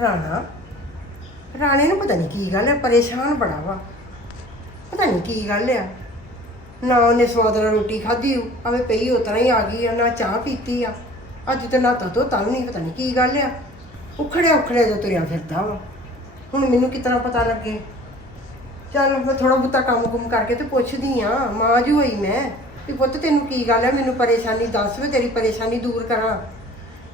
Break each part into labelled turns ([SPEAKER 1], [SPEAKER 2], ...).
[SPEAKER 1] ਰਾਣਾ। ਰਾਣੇ ਨੂੰ ਪਤਾ ਨਹੀਂ ਕੀ ਗੱਲ ਹੈ ਪਰੇਸ਼ਾਨ ਬੜਾ ਵਾ। ਪਤਾ ਨਹੀਂ ਕੀ ਗੱਲ ਆ। ਨਾ ਉਹਨੇ ਸਵਾਦ ਨਾਲ ਰੋਟੀ ਖਾਧੀ ਆਵੇਂ ਪਈ ਉਤਰਾ ਹੀ ਆ ਗਈ ਆ, ਨਾ ਚਾਹ ਪੀਤੀ ਆ। ਅੱਜ ਤੇ ਨਾ ਤੋ ਤਾਂ ਵੀ ਨਹੀਂ ਪਤਾ ਨਹੀਂ ਕੀ ਗੱਲ ਆ। ਉਖੜਿਆ ਉਖੜਿਆ ਜੋ ਤੁਰਿਆ ਫਿਰਦਾ ਵਾ। ਹੁਣ ਮੈਨੂੰ ਕਿਤਨਾ ਪਤਾ ਲੱਗੇ। ਚੱਲ ਮੈਂ ਥੋੜਾ ਬਹੁਤਾ ਕੰਮ ਕੁਮ ਕਰਕੇ ਤੇ ਪੁੱਛਦੀ ਆ, ਮਾਂ ਜੀ ਹੋਈ ਮੈਂ। ਵੀ ਪੁੱਤ ਤੈਨੂੰ ਕੀ ਗੱਲ ਆ? ਮੈਨੂੰ ਪਰੇਸ਼ਾਨੀ ਦੱਸ ਵੀ ਤੇਰੀ ਪਰੇਸ਼ਾਨੀ ਦੂਰ ਕਰਾਂ।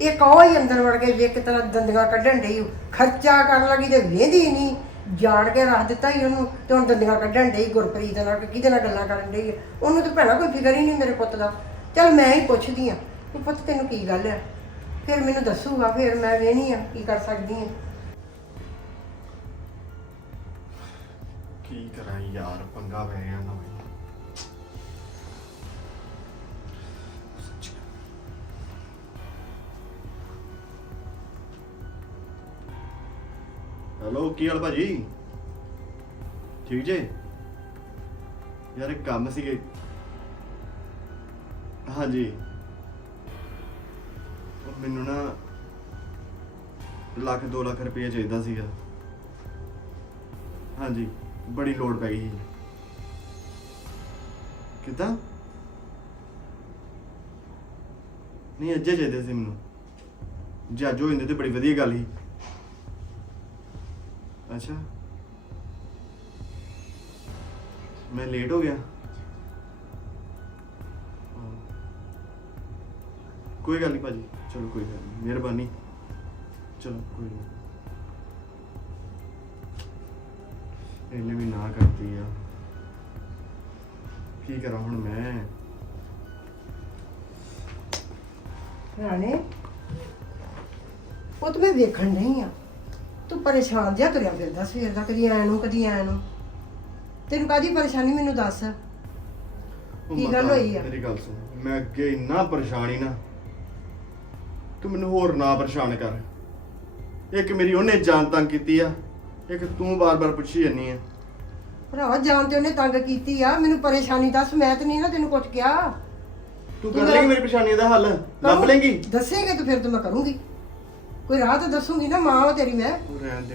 [SPEAKER 1] ਇਹ ਕਹੋ ਹੀ ਅੰਦਰ ਵੜ ਕੇ ਵੇਖ ਤਰ੍ਹਾਂ ਦੰਦੀਆਂ ਕੱਢਣ ਡਈ ਓ। ਖਰਚਾ ਕਰਨ ਲੱਗੀ ਤੇ ਵੇਂਦੀ ਨਹੀਂ। ਜਾੜ ਕੇ ਰੱਖ ਦਿੱਤਾ ਹੀ ਉਹਨੂੰ ਤੇ ਹੁਣ ਦੰਦੀਆਂ ਕੱਢਣ ਡਈ, ਗੁਰਪ੍ਰੀਤ ਨਾਲ ਕਿ ਕਿਹਦੇ ਨਾਲ ਗੱਲਾਂ ਕਰਨ ਡਈ ਆ। ਉਹਨੂੰ ਤਾਂ ਭੈਣਾ ਕੋਈ ਫਿਕਰ ਹੀ ਨਹੀਂ ਮੇਰੇ ਪੁੱਤ ਦਾ। ਚੱਲ ਮੈਂ ਹੀ ਪੁੱਛਦੀ ਆ ਕਿ ਪੁੱਤ ਤੈਨੂੰ ਕੀ ਗੱਲ ਹੈ ਫਿਰ ਮੈਨੂੰ ਦੱਸੂਗਾ, ਫਿਰ ਮੈਂ ਵੇਹਣੀ ਆ ਕੀ ਕਰ ਸਕਦੀ ਆ।
[SPEAKER 2] ਕੀ ਕਰਾਂ ਯਾਰ, ਪੰਗਾ ਪੈ ਗਿਆ ਨਾ। ਹੈਲੋ, ਕੀ ਹਾਲ ਭਾਜੀ? ਠੀਕ ਜੇ? ਯਾਰ ਇੱਕ ਕੰਮ ਸੀਗੇ। ਹਾਂਜੀ। ਉਹ ਮੈਨੂੰ ਨਾ ਲੱਖ 2 ਲੱਖ ਰੁਪਏ ਚਾਹੀਦਾ ਸੀਗਾ। ਹਾਂਜੀ, ਬੜੀ ਲੋੜ ਪੈ ਗਈ ਸੀ। ਕਿਦਾਂ? ਨਹੀਂ, ਅੱਜੇ ਚਾਹੀਦੇ ਸੀ ਮੈਨੂੰ। ਜੇ ਅੱਜ ਹੋ ਜਾਂਦੇ ਤੇ ਬੜੀ ਵਧੀਆ ਗੱਲ ਸੀ। ਅੱਛਾ। ਮੈਂ ਲੇਟ ਹੋ ਗਿਆ। ਕੋਈ ਗੱਲ ਨਹੀਂ ਭਾਜੀ, ਚਲੋ ਕੋਈ ਗੱਲ ਨਹੀਂ, ਮਿਹਰਬਾਨੀ। ਚਲੋ, ਕੋਈ ਨਹੀਂ। ਇਹਨੇ ਵੀ ਨਾ ਕਰਤੀ ਆ। ਕੀ ਕਰਾਂ ਹੁਣ ਮੈਂ?
[SPEAKER 1] ਰਾਣੇ ਉਹ ਤਾਂ ਮੈਂ ਵੇਖਣ ਨਹੀਂ ਆ। ਤੂੰ ਪਰੇਸ਼ਾਨ ਜਿਹਾ ਤੁਰਿਆ ਫਿਰਦਾ ਸਵੇਰ ਦਾ ਕਦੀ ਐ ਨੂੰ ਕਦੀ ਐ ਨੂੰ। ਤੈਨੂੰ ਕਾਦੀ ਪਰੇਸ਼ਾਨੀ ਮੈਨੂੰ ਦੱਸ?
[SPEAKER 2] ਉਹ
[SPEAKER 1] ਕੀ ਗੱਲ
[SPEAKER 2] ਮਾਤਾ,
[SPEAKER 1] ਹੋਈ ਆ?
[SPEAKER 2] ਮੇਰੀ ਗੱਲ ਸੁਣ। ਮੈਂ ਅੱਗੇ ਇੰਨਾ ਪਰੇਸ਼ਾਨ ਹੀ ਨਾ ਤੂੰ ਮੈਨੂੰ ਹੋਰ ਨਾ ਪਰੇਸ਼ਾਨ ਕਰ। ਇੱਕ ਮੇਰੀ ਉਹਨੇ ਜਾਨ ਤੰਗ ਕੀਤੀ ਆ ਇੱਕ ਤੂੰ ਬਾਰ-ਬਾਰ ਪੁੱਛੀ ਜਾਨੀ ਆ।
[SPEAKER 1] ਭਰਾਵਾ ਜਾਣ ਤੇ ਉਹਨੇ ਤੰਗ ਕੀਤੀ ਆ। ਮੈਨੂੰ ਪਰੇਸ਼ਾਨੀ ਦੱਸ ਮੈਂ ਤੇ ਨਹੀਂ ਨਾ ਤੈਨੂੰ ਕੁਝ ਕਿਹਾ।
[SPEAKER 2] ਤੂੰ
[SPEAKER 1] ਤੂੰ
[SPEAKER 2] ਕਰ
[SPEAKER 1] ਮੇਰਾ-
[SPEAKER 2] ਲੇਂਗੀ ਮੇਰੀ ਪਰੇਸ਼ਾਨੀ ਦਾ ਹੱਲ? ਲੱਭ
[SPEAKER 1] ਕਰੂੰ?
[SPEAKER 2] ਲੇਂਗੀ?
[SPEAKER 1] ਦੱਸੇਂਗੇ ਤਾਂ ਫਿਰ ਤਾਂ ਮੈਂ ਕਰੂੰਗੀ। ਕੋਈ ਰਾਹ ਤਾਂ ਦੱਸੂਗੀ ਨਾ ਮਾਂ ਵਾ ਤੇਰੀ ਮੈਂ।
[SPEAKER 2] ਉਹ ਰਹਿਣ ਦੇ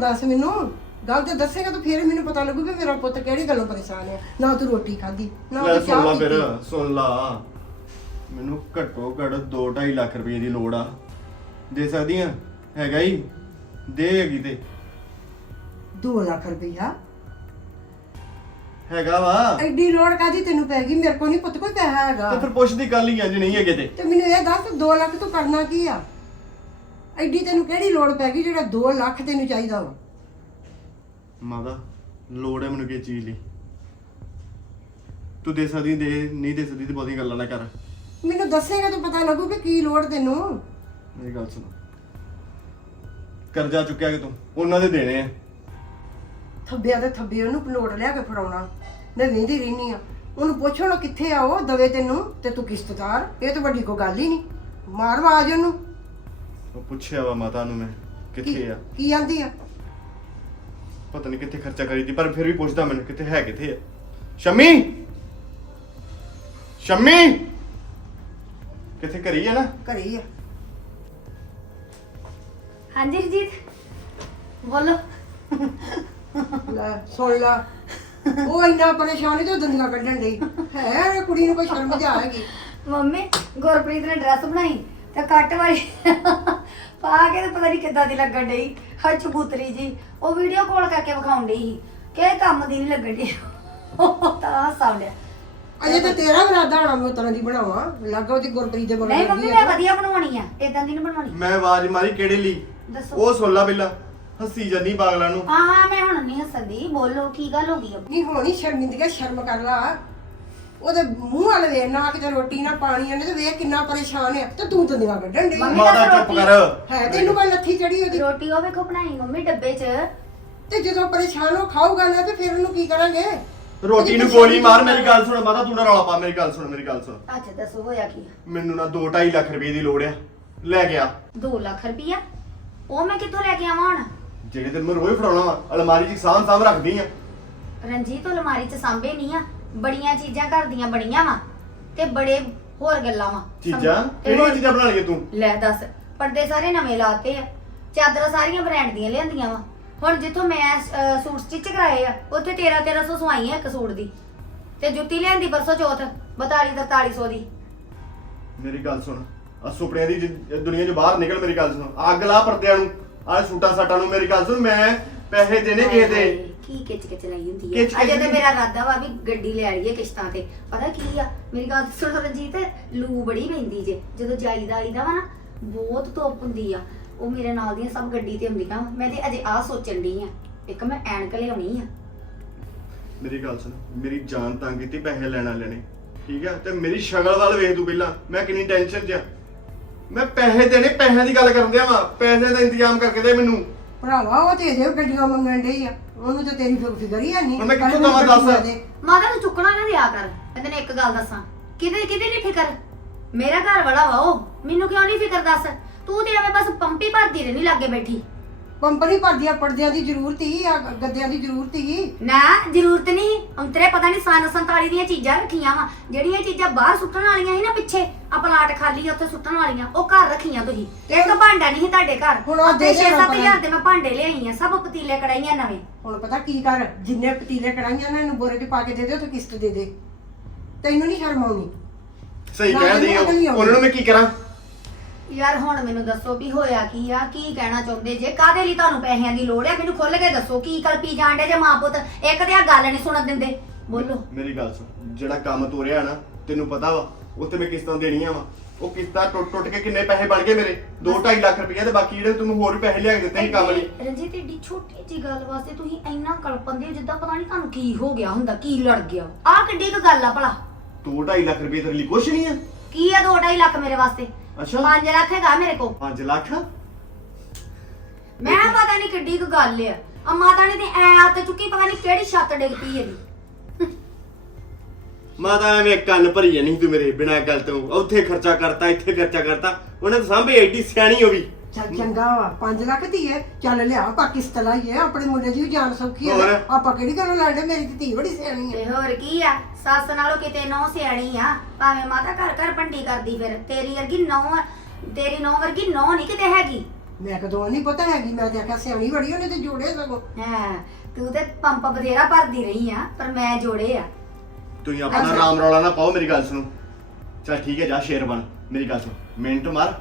[SPEAKER 1] ਦੱਸ ਮੈਨੂੰ। ਗੱਲ ਤੇ ਦੱਸੇਗਾ ਤਾਂ ਫਿਰ ਮੈਨੂੰ ਪਤਾ ਲੱਗੂ ਵੀ ਮੇਰਾ ਪੁੱਤ ਕਿਹੜੀ ਗੱਲੋਂ ਪਰੇਸ਼ਾਨ ਆ। ਨਾ ਤੂੰ ਰੋਟੀ ਖਾਧੀ ਨਾ
[SPEAKER 2] ਲੈ
[SPEAKER 1] ਤੂੰ
[SPEAKER 2] ਸੁਣ ਲਾ
[SPEAKER 1] ਚਾਹ
[SPEAKER 2] ਫਿਰ
[SPEAKER 1] ਪੀਤੀ
[SPEAKER 2] ਸੁਣ ਲਾ। ਮੈਨੂੰ ਘੱਟੋ ਘੱਟ 2.5 ਲੱਖ ਰੁਪਏ ਦੀ ਲੋੜ ਆ। ਦੇ ਸਕਦੀ ਆ? ਹੈਗਾ ਹੀ। ਦੇ ਹੈਗੀ ਤੇ।
[SPEAKER 1] 2 ਲੱਖ ਰੁਪਈਆ?
[SPEAKER 2] ਹੈਗਾ ਵਾ।
[SPEAKER 1] ਐਡੀ ਲੋੜ ਕਾਦੀ ਤੈਨੂੰ ਪੈ ਗਈ? ਮੇਰੇ ਕੋਲ ਨਹੀਂ ਪੁੱਤ ਕੋਈ ਪੈਸਾ ਹੈਗਾ।
[SPEAKER 2] ਤੇ ਫਿਰ ਪੁੱਛਦੀ ਗੱਲ ਹੀ ਆ ਜੇ ਨਹੀਂ ਹੈਗੇ ਤੇ।
[SPEAKER 1] ਤੇ ਮੈਨੂੰ ਇਹ ਦੱਸ 2 ਲੱਖ ਤੂੰ ਕਰਨਾ ਕੀ ਆ? ਐਡੀ ਤੈਨੂੰ ਕਿਹੜੀ ਲੋੜ ਪੈ ਗਈ ਜਿਹੜਾ 2 ਲੱਖ ਤੈਨੂੰ ਚਾਹੀਦਾ ਵਾ?
[SPEAKER 2] ਮਾਦਾ ਲੋੜ ਹੈ ਮੈਨੂੰ ਕੀ ਚੀਜ਼ ਲਈ ਤੂੰ ਦੇ ਸਕਦੀ ਦੇ ਨਹੀਂ ਦੇ ਸਕਦੀ ਤੇ ਬਹੁਤੀਆਂ ਗੱਲਾਂ ਨਾ ਕਰ।
[SPEAKER 1] ਮੈਨੂੰ ਦੱਸੇਗਾ ਤਾਂ ਪਤਾ ਲੱਗੂ ਕਿ ਕੀ ਲੋੜ ਤੈਨੂੰ।
[SPEAKER 2] ਮੇਰੀ ਗੱਲ ਸੁਣ। ਕਰਜ਼ਾ ਚੁੱਕਿਆ ਕਿ ਤੂੰ? ਉਹਨਾਂ ਦੇ ਦੇਣੇ ਆ।
[SPEAKER 1] ਥੱਬਿਆ ਤੇ ਥੱਬੇ ਉਹਨੂੰ ਲੋੜ ਲਿਆ ਕੇ ਫੜਾਉਣਾ। ਮੈਂ ਵੇਂਦੀ ਰਹਿਨੀ ਆ। ਉਹਨੂੰ ਪੁੱਛੋ ਨਾ ਕਿੱਥੇ ਆ ਉਹ ਦਵੇ ਤੈਨੂੰ ਤੇ ਤੂੰ ਕਿਸ਼ਤਦਾਰ ਇਹ ਤਾਂ ਵੱਡੀ ਕੋਈ ਗੱਲ ਹੀ ਨਹੀਂ। ਮਾਰ ਆਵਾਜ਼ ਉਹਨੂੰ।
[SPEAKER 2] ਉਹ ਪੁੱਛਿਆ ਵਾ ਮਾਤਾ ਨੂੰ ਮੈਂ ਕਿੱਥੇ ਆ?
[SPEAKER 1] ਕੀ ਆਂਦੀ ਆ?
[SPEAKER 2] ਪਤਾ ਨਹੀਂ ਕਿੱਥੇ ਖਰਚਾ ਕਰੀਦੀ ਪਰ ਫਿਰ ਵੀ ਪੁੱਛਦਾ ਮੈਨੂੰ ਕਿੱਥੇ ਹੈ ਕਿੱਥੇ ਆ। ਸ਼ਮੀ! ਸ਼ਮੀ! ਕਿੱਥੇ ਕਰੀ ਆ ਨਾ?
[SPEAKER 1] ਘਰੇ ਹੀ ਆ।
[SPEAKER 3] ਹਾਂਜੀ ਰਜੀਤ ਬੋਲੋ।
[SPEAKER 1] ਲੈ ਸੁਣ ਲਾ। ਉਹ ਇੰਨਾ ਪਰੇਸ਼ਾਨੀ ਤੋਂ ਦੰਦੀਆਂ ਕੱਢਣ ਡਈ। ਹੈ ਇਹ ਕੁੜੀ ਨੂੰ ਕੋਈ ਸ਼ਰਮ ਜਾ ਹੈਗੀ
[SPEAKER 3] ਮੰਮੀ ਗੁਰਪ੍ਰੀਤ ਨੇ ਡਰੈਸ ਬਣਾਈ ਤੇ ਕੱਟ ਵਾਲੀ ਪਾ ਕੇ ਤੇ ਪਤਾ ਨਹੀਂ ਕਿੱਦਾਂ ਦੀ ਲੱਗਣ ਡਈ। ਹਾ ਚਬੂਤਰੀ ਜੀ ਉਹ ਵੀਡੀਓ ਕਾਲ ਕਰਕੇ ਵਿਖਾਉਣ ਡਈ ਸੀ ਕਿ ਇਹ ਕੰਮ ਦੀ ਨਹੀਂ ਲੱਗਣ ਡਈ। ਉਹ ਤਾਂ ਸਾਹਮਣੇ
[SPEAKER 1] ਅਜੇ ਤਾਂ ਤੇਰਾ ਇਰਾਦਾ ਹੋਣਾ ਮੈਂ ਤਰ੍ਹਾਂ ਦੀ ਬਣਾਵਾਂ। ਲੱਗਾ ਉਹਦੀ ਗੁਰਪ੍ਰੀਤ ਦੇ ਬਣਾ
[SPEAKER 3] ਨਹੀਂ ਮੰਮੀ ਮੈਂ ਵਧੀਆ ਬਣਵਾਉਣੀ ਆ। ਇਦਾਂ ਦੀ ਨਹੀਂ ਬਣਵਾਉਣੀ
[SPEAKER 2] ਮੈਂ ਆਵਾਜ਼ ਮਾਰੀ ਕਿਹੜੇ ਲਈ?
[SPEAKER 3] ਦੱਸੋ।
[SPEAKER 2] ਉਹ ਸੁਣ ਲਾ ਪਹਿਲਾਂ। ਹੱਸੀ ਜਾਂਦੀ ਪਾਗਲਾਂ ਨੂੰ।
[SPEAKER 3] ਹਾਂ ਹਾਂ ਮੈਂ ਹੁਣ ਨਹੀਂ ਹੱਸਦੀ। ਬੋਲੋ ਕੀ ਗੱਲ ਹੋ ਗਈ ਆ?
[SPEAKER 1] ਨਹੀਂ ਹੋਣੀ ਸ਼ਰਮਿੰਦਗੀ ਸ਼ਰਮ ਕਰ ਲਾ। ਉਹਦੇ ਮੂੰਹ ਵਾਲ ਵੇਖ ਨਾ ਕਿਤੇ ਰੋਟੀ ਨਾ ਪਾਣੀ ਆਨੇ ਤੇ ਵੇਖ ਕਿੰਨਾ ਪਰੇਸ਼ਾਨ ਆ। ਤੇ ਤੂੰ ਦੰਦੀਆਂ ਕੱਢਣ ਡਈ
[SPEAKER 3] ਮੰਮੀ
[SPEAKER 2] ਮਾਤਾ ਚੁੱਪ ਕਰ।
[SPEAKER 1] ਹੈ ਤੈਨੂੰ ਕੋਈ ਲੱਥੀ ਚੜੀ ਉਹਦੀ?
[SPEAKER 3] ਰੋਟੀ ਉਹ ਵੇਖੋ ਬਣਾਈ ਮੰਮੀ ਡੱਬੇ 'ਚ।
[SPEAKER 1] ਤੇ ਜਦੋਂ ਪਰੇਸ਼ਾਨ ਹੋ ਖਾਊਗਾ ਨਾ ਤੇ ਫਿਰ ਉਹਨੂੰ ਕੀ ਕਰਾਂਗੇ?
[SPEAKER 2] ਰੋਟੀ ਨੂੰ ਗੋਲੀ ਮਾਰ ਮੇਰੀ ਗੱਲ ਸੁਣ ਮਾਤਾ ਤੂੰ ਨਾ ਰੌਲਾ ਪਾ ਮੇਰੀ ਗੱਲ ਸੁਣ ਮੇਰੀ ਗੱਲ ਸੁਣ।
[SPEAKER 3] ਅੱਛਾ ਦੱਸੋ ਹੋਇਆ ਕੀ
[SPEAKER 2] ਮੈਨੂੰ ਨਾ 2.5 ਲੱਖ ਰੁਪਏ ਦੀ ਲੋੜ ਆ। ਲੈ ਗਿਆ
[SPEAKER 3] 2 ਲੱਖ ਰੁਪਈਆ? ਉਹ ਮੈਂ ਕਿੱਥੋਂ ਲੈ ਕੇ ਆਵਾਂ ਹੁਣ?
[SPEAKER 2] ਜਿਹੜੇ ਤੇ ਮੈਂ ਰੋਜ਼ ਫੜਾਉਣਾ ਵਾ ਅਲਮਾਰੀ 'ਚ ਸਾਂਭ ਸਾਂਭ ਰੱਖਦੀ ਆ।
[SPEAKER 3] ਰਣਜੀਤ ਉਹ ਅਲਮਾਰੀ 'ਚ ਸਾਂਭੇ ਨਹੀਂ ਆ। ਬੜੀਆਂ ਚੀਜ਼ਾਂ ਘਰ ਦੀਆਂ ਬੜੀਆਂ ਵਾ ਤੇ ਬੜੇ ਹੋਰ ਗੱਲਾਂ ਵਾ।
[SPEAKER 2] ਚੀਜ਼ਾਂ? ਕਿਹੜੀਆਂ ਚੀਜ਼ਾਂ ਬਣਾ ਲਈਆਂ ਤੂੰ?
[SPEAKER 3] ਲੈ ਦੱਸ ਪਰਦੇ ਸਾਰੇ ਨਵੇਂ ਲਾਤੇ ਆ। ਚਾਦਰਾਂ ਸਾਰੀਆਂ ਬ੍ਰਾਂਡ ਦੀਆਂ ਲਿਆਂਦੀਆਂ ਵਾ। ਹੁਣ ਜਿੱਥੋਂ ਮੈਂ ਅਹ, ਸੂਟ ਸਟਿਚ ਕਰਾਏ ਆ ਉੱਥੇ 13 1300 ਸਵਾਈ ਆ ਇੱਕ ਸੂਟ ਦੀ। ਤੇ ਜੁੱਤੀ ਲਿਆਂਦੀ ਪਰਸੋਂ ਚੌਥ 42 4300 ਦੀ।
[SPEAKER 2] ਮੇਰੀ ਗੱਲ ਸੁਣ। ਆ ਸੁਪਨਿਆਂ ਦੀ ਜ- ਦੁਨੀਆ 'ਚ ਬਾਹਰ ਨਿਕਲ ਮੇਰੀ ਗੱਲ ਸੁਣ। ਅੱਗ ਲਾ ਪਰਦਿਆਂ ਨੂੰ। ਆ ਸੂਟਾਂ ਸਾਟਾਂ ਨੂੰ ਮੇਰੀ ਗੱਲ ਸੁਣ ਮੈਂ ਪੈਸੇ ਦੇਣੇ ਕਿਸੇ ਦੇ।
[SPEAKER 3] ਕੀ ਕਿਚ ਕਿਚ ਲਈ ਹੁੰਦੀ ਹੈ ਅਜੇ ਤੇ। ਮੇਰਾ ਇਰਾਦਾ ਵਾ ਵੀ ਗੱਡੀ ਲੈ ਆਈਏ ਕਿਸ਼ਤਾਂ ਤੇ। ਪਤਾ ਕੀ ਆ ਮੇਰੀ ਗੱਲ ਸੁਣ ਰਣਜੀਤ ਲੂ ਬੜੀ ਪੈਂਦੀ ਜੇ। ਜਦੋਂ ਜਾਈਦਾ ਆਈਦਾ ਵਾ ਨਾ ਬਹੁਤ ਧੁੱਪ ਹੁੰਦੀ ਆ। ਉਹ ਮੇਰੇ ਨਾਲ ਦੀਆਂ ਸਭ ਗੱਡੀ ਤੇ ਹੁੰਦੀਆਂ ਵਾਂ। ਮੈਂ ਤੇ ਅਜੇ ਆ ਸੋਚਣ ਡਈ ਆ। ਇੱਕ ਮੈਂ ਐਨਕ ਲਿਆਉਣੀ ਆ।
[SPEAKER 2] ਮੇਰੀ ਗੱਲ ਸੁਣ ਮੇਰੀ ਜਾਨ ਤੰਗ ਕੀਤੀ ਪੈਸੇ ਲੈਣਾ ਲੈਣੇ ਠੀਕ ਆ? ਤੇ ਮੇਰੀ ਸ਼ਕਲ ਵੱਲ ਵੇਖ ਤੂੰ ਪਹਿਲਾਂ। ਮੈਂ ਕਿੰਨੀ ਟੈਨਸ਼ਨ 'ਚ ਆ। ਮੈਂ ਪੈਸੇ ਦੇਣੇ ਪੈਸਿਆਂ ਦੀ ਗੱਲ ਕਰਨ ਦਿਆ ਵਾ। ਪੈਸੇ ਦਾ ਇੰਤਜ਼ਾਮ ਕਰਕੇ ਦੇ ਮੈਨੂੰ।
[SPEAKER 1] ਭਰਾਵਾ ਉਹ ਤੇ ਇਹਦੇ ਗੱਡੀਆਂ ਮੰਗਣ ਡਈ ਆ। ਉਹਨੂੰ ਤੇ ਤੇਰੀ ਫਿਰ ਫਿਕਰ ਹੀ ਨਹੀਂ।
[SPEAKER 2] ਹੁਣ ਮੈਂ ਕਿੱਥੋਂ ਦਵਾਂ ਦੱਸ?
[SPEAKER 3] ਮਾਤਾ ਨੂੰ ਚੁੱਕਣਾ ਨਾ ਦਿਆ ਕਰ। ਮੈਂ ਤੈਨੂੰ ਇੱਕ ਗੱਲ ਦੱਸਾਂ। ਕਿਤੇ ਕਿਤੇ ਨਹੀਂ ਫਿਕਰ? ਮੇਰਾ ਘਰ ਵਾਲਾ ਵਾ ਉਹ। ਮੈਨੂੰ ਕਿਉਂ ਨਹੀਂ ਫਿਕਰ ਦੱਸ? ਤੂੰ ਤੇ ਐਵੇਂ ਬਸ ਪੰਪੀ ਭਰਦੀ ਰਹਿਣੀ ਲਾਗੇ ਬੈਠੀ।
[SPEAKER 1] ਕੰਪਨੀ ਭਰਦੀਆਂ ਪਰਦਿਆਂ ਦੀ ਜ਼ਰੂਰਤ ਹੀ ਆ ਗੱਦਿਆਂ ਦੀ ਜ਼ਰੂਰਤ ਹੀ।
[SPEAKER 3] ਨਾ ਜ਼ਰੂਰਤ ਨਹੀਂ। ਅੰਤਰੇ ਪਤਾ ਨਹੀਂ ਸਨ 47 ਦੀਆਂ ਚੀਜ਼ਾਂ ਰੱਖੀਆਂ ਵਾ। ਜਿਹੜੀਆਂ ਚੀਜ਼ਾਂ ਬਾਹਰ ਸੁੱਟਣ ਵਾਲੀਆਂ ਸੀ ਨਾ ਪਿੱਛੇ ਆ ਪਲਾਟ ਖਾਲੀ ਆ ਉੱਥੇ ਸੁੱਟਣ ਵਾਲੀਆਂ ਉਹ ਘਰ ਰੱਖੀਆਂ ਤੁਸੀਂ। ਇੱਕ ਭਾਂਡਾ ਨਹੀਂ ਸੀ ਤੁਹਾਡੇ ਘਰ।
[SPEAKER 1] ਹੁਣ ਉਹ ਦੇ ਦੇਣਾ
[SPEAKER 3] ਸੱਤ ਹਜ਼ਾਰ ਦੇ ਮੈਂ ਭਾਂਡੇ ਲਿਆਈ ਆ ਸਭ ਪਤੀਲੇ ਕੜਾਈਆਂ ਨਵੇਂ।
[SPEAKER 1] ਹੁਣ ਪਤਾ ਕੀ ਕਰ ਜਿੰਨੇ ਪਤੀਲੇ ਕੜਾਈਆਂ ਨੇ ਇਹਨੂੰ ਬੋਰੇ 'ਚ ਪਾ ਕੇ ਦੇ ਦੇ ਉਹ ਤੇ ਕਿਸ਼ਤ ਦੇ ਦੇ। ਤੈਨੂੰ ਨਹੀਂ ਸ਼ਰਮ ਆਉਣੀ।
[SPEAKER 2] ਸਹੀ
[SPEAKER 1] ਨਹੀਂ ਆਉਂਦੀ।
[SPEAKER 2] ਉਹਨਾਂ ਨੂੰ ਮੈਂ ਕੀ ਕਰਾਂ?
[SPEAKER 3] ਯਾਰ ਹੁਣ ਮੈਨੂੰ ਦੱਸੋ ਵੀ ਹੋਇਆ ਕੀ ਆ ਕੀ ਕਹਿਣਾ ਚਾਹੁੰਦੇ ਜੇ? ਕਾਦੇ ਲਈ ਤੁਹਾਨੂੰ ਪੈਸਿਆਂ ਦੀ ਲੋੜ ਆ? ਮੈਨੂੰ ਖੁੱਲ ਕੇ ਦੱਸੋ ਕੀ ਕਲਪੀ ਜਾਂਦੇ ਜੇ ਮਾਂ ਪੁੱਤ? ਇੱਕ ਤੇ ਆ ਗੱਲ ਨਹੀਂ ਸੁਣਨ ਦਿੰਦੇ। ਬੋਲੋ।
[SPEAKER 2] ਮੇਰੀ ਗੱਲ ਸੁਣ ਜਿਹੜਾ ਕੰਮ ਤੋਰਿਆ ਨਾ ਤੈਨੂੰ ਪਤਾ ਵਾ ਉੱਥੇ ਮੈਂ ਕਿਸ਼ਤਾਂ ਦੇਣੀਆਂ ਵਾ। ਉਹ ਕਿਸ਼ਤਾਂ ਟੁੱਟ ਟੁੱਟ ਕੇ ਕਿੰਨੇ ਪੈਸੇ ਬਣ ਗਏ ਮੇਰੇ? 2.5 ਲੱਖ ਰੁਪਏ ਤੇ ਬਾਕੀ ਜਿਹੜੇ ਤੈਨੂੰ ਹੋਰ ਵੀ ਪੈਸੇ ਲਿਆ ਕੇ ਦਿੱਤੇ ਸੀ ਕੰਮ ਲਈ।
[SPEAKER 3] ਰਣਜੀਤ ਏਡੀ ਛੋਟੀ ਜੀ ਗੱਲ ਵਾਸਤੇ ਤੁਸੀਂ ਇੰਨਾ ਕਲਪੰਦੇ ਹੋ ਜਿੱਦਾਂ ਪਤਾ ਨਹੀਂ ਤੁਹਾਨੂੰ ਕੀ ਹੋ ਗਿਆ ਹੁੰਦਾ ਕੀ ਲੜ ਗਿਆ। ਆਹ ਕਿੱਡੀ ਕੁ ਗੱਲ ਆ ਭਲਾ।
[SPEAKER 2] 2.5 ਲੱਖ ਰੁਪਏ ਤੇਰੇ ਲਈ ਕੁਛ ਨਹੀਂ ਆ।
[SPEAKER 3] ਕੀ ਆ 2.5 ਲੱਖ ਮੇਰੇ ਵਾਸਤੇ?
[SPEAKER 2] ਅੱਛਾ।
[SPEAKER 3] 5 ਲੱਖ ਹੈਗਾ ਮੇਰੇ ਕੋਲ।
[SPEAKER 2] 5 ਲੱਖ?
[SPEAKER 3] ਮੈਂ ਪਤਾ ਨਹੀਂ ਕਿੱਡੀ ਕੁ ਗੱਲ ਆ। ਆ ਮਾਤਾ ਨੇ ਤੇ ਐ ਹੱਥ ਚੁੱਕੀ ਪਤਾ ਨਹੀਂ ਕਿਹੜੀ ਛੱਤ ਡਿੱਗ ਪਈ ਇਹਦੀ
[SPEAKER 2] ਮਾਤਾ ਐਵੇਂ ਕੰਨ ਭਰੀ ਜਾਨੀ ਤੂੰ ਮੇਰੇ ਬਿਨਾਂ ਗੱਲ ਤੋਂ। ਉੱਥੇ ਖਰਚਾ ਕਰਤਾ ਇੱਥੇ ਖਰਚਾ ਕਰਤਾ। ਉਹਨੇ ਤਾਂ ਸਾਂਭੇ ਐਡੀ ਸਿਆਣੀ ਹੋ ਵੀ।
[SPEAKER 1] ਚੱਲ ਚੰਗਾ ਵਾ 5 ਲੱਖ ਦੀ ਹੈ ਚੱਲ ਲਿਆ ਪਾਕਿਸਤਾਨ ਲਾਈਏ ਆਪਣੇ ਮੁੰਡੇ ਦੀ ਵੀ ਜਾਨ ਸੌਖੀ
[SPEAKER 2] ਹੋਰ?
[SPEAKER 1] ਨਾ। ਆਪਾਂ ਕਿਹੜੀ ਗੱਲੋਂ ਲੜਦੇ ਮੇਰੀ ਤੇ ਧੀ ਬੜੀ ਸਿਆਣੀ
[SPEAKER 3] ਤੇ ਹੋਰ ਕੀ ਆ ਸੱਸ ਨਾਲੋਂ ਕਿਤੇ ਨੌ ਸਿਆਣੀ ਆ ਭਾਵੇਂ ਮਾਤਾ ਘਰ ਘਰ ਭੰਡੀ ਕਰਦੀ ਫਿਰ ਤੇਰੀ ਵਰਗੀ ਨੌ ਤੇਰੀ ਨੌ ਵਰਗੀ ਨੌ ਨਹੀਂ ਕਿਤੇ ਹੈਗੀ
[SPEAKER 1] ਮੈਂ ਕਦੋਂ ਨਹੀਂ ਪਤਾ ਹੈਗੀ ਮੈਂ ਤੇ ਆਖਿਆ ਸਿਆਣੀ ਬੜੀ ਉਹਨੇ ਤੇ ਜੋੜੇ ਸਗੋਂ
[SPEAKER 3] ਹਾਂ ਤੂੰ ਤੇ ਪੰਪ ਬਥੇਰਾ ਭਰਦੀ ਰਹੀ ਆ ਪਰ ਮੈਂ ਜੋੜੇ ਆ
[SPEAKER 2] ਤੁਸੀਂ ਆਪਣਾ। ਰਾਮ ਰੌਲਾ ਨਾ ਪਾਓ ਮੇਰੀ ਗੱਲ ਸੁਣੋ ਚਲ ਠੀਕ ਹੈ ਜਾ ਸ਼ੇਰ ਬਣ ਮੇਰੀ ਗੱਲ ਸੁਣ ਮਿੰਟ ਮਾਰ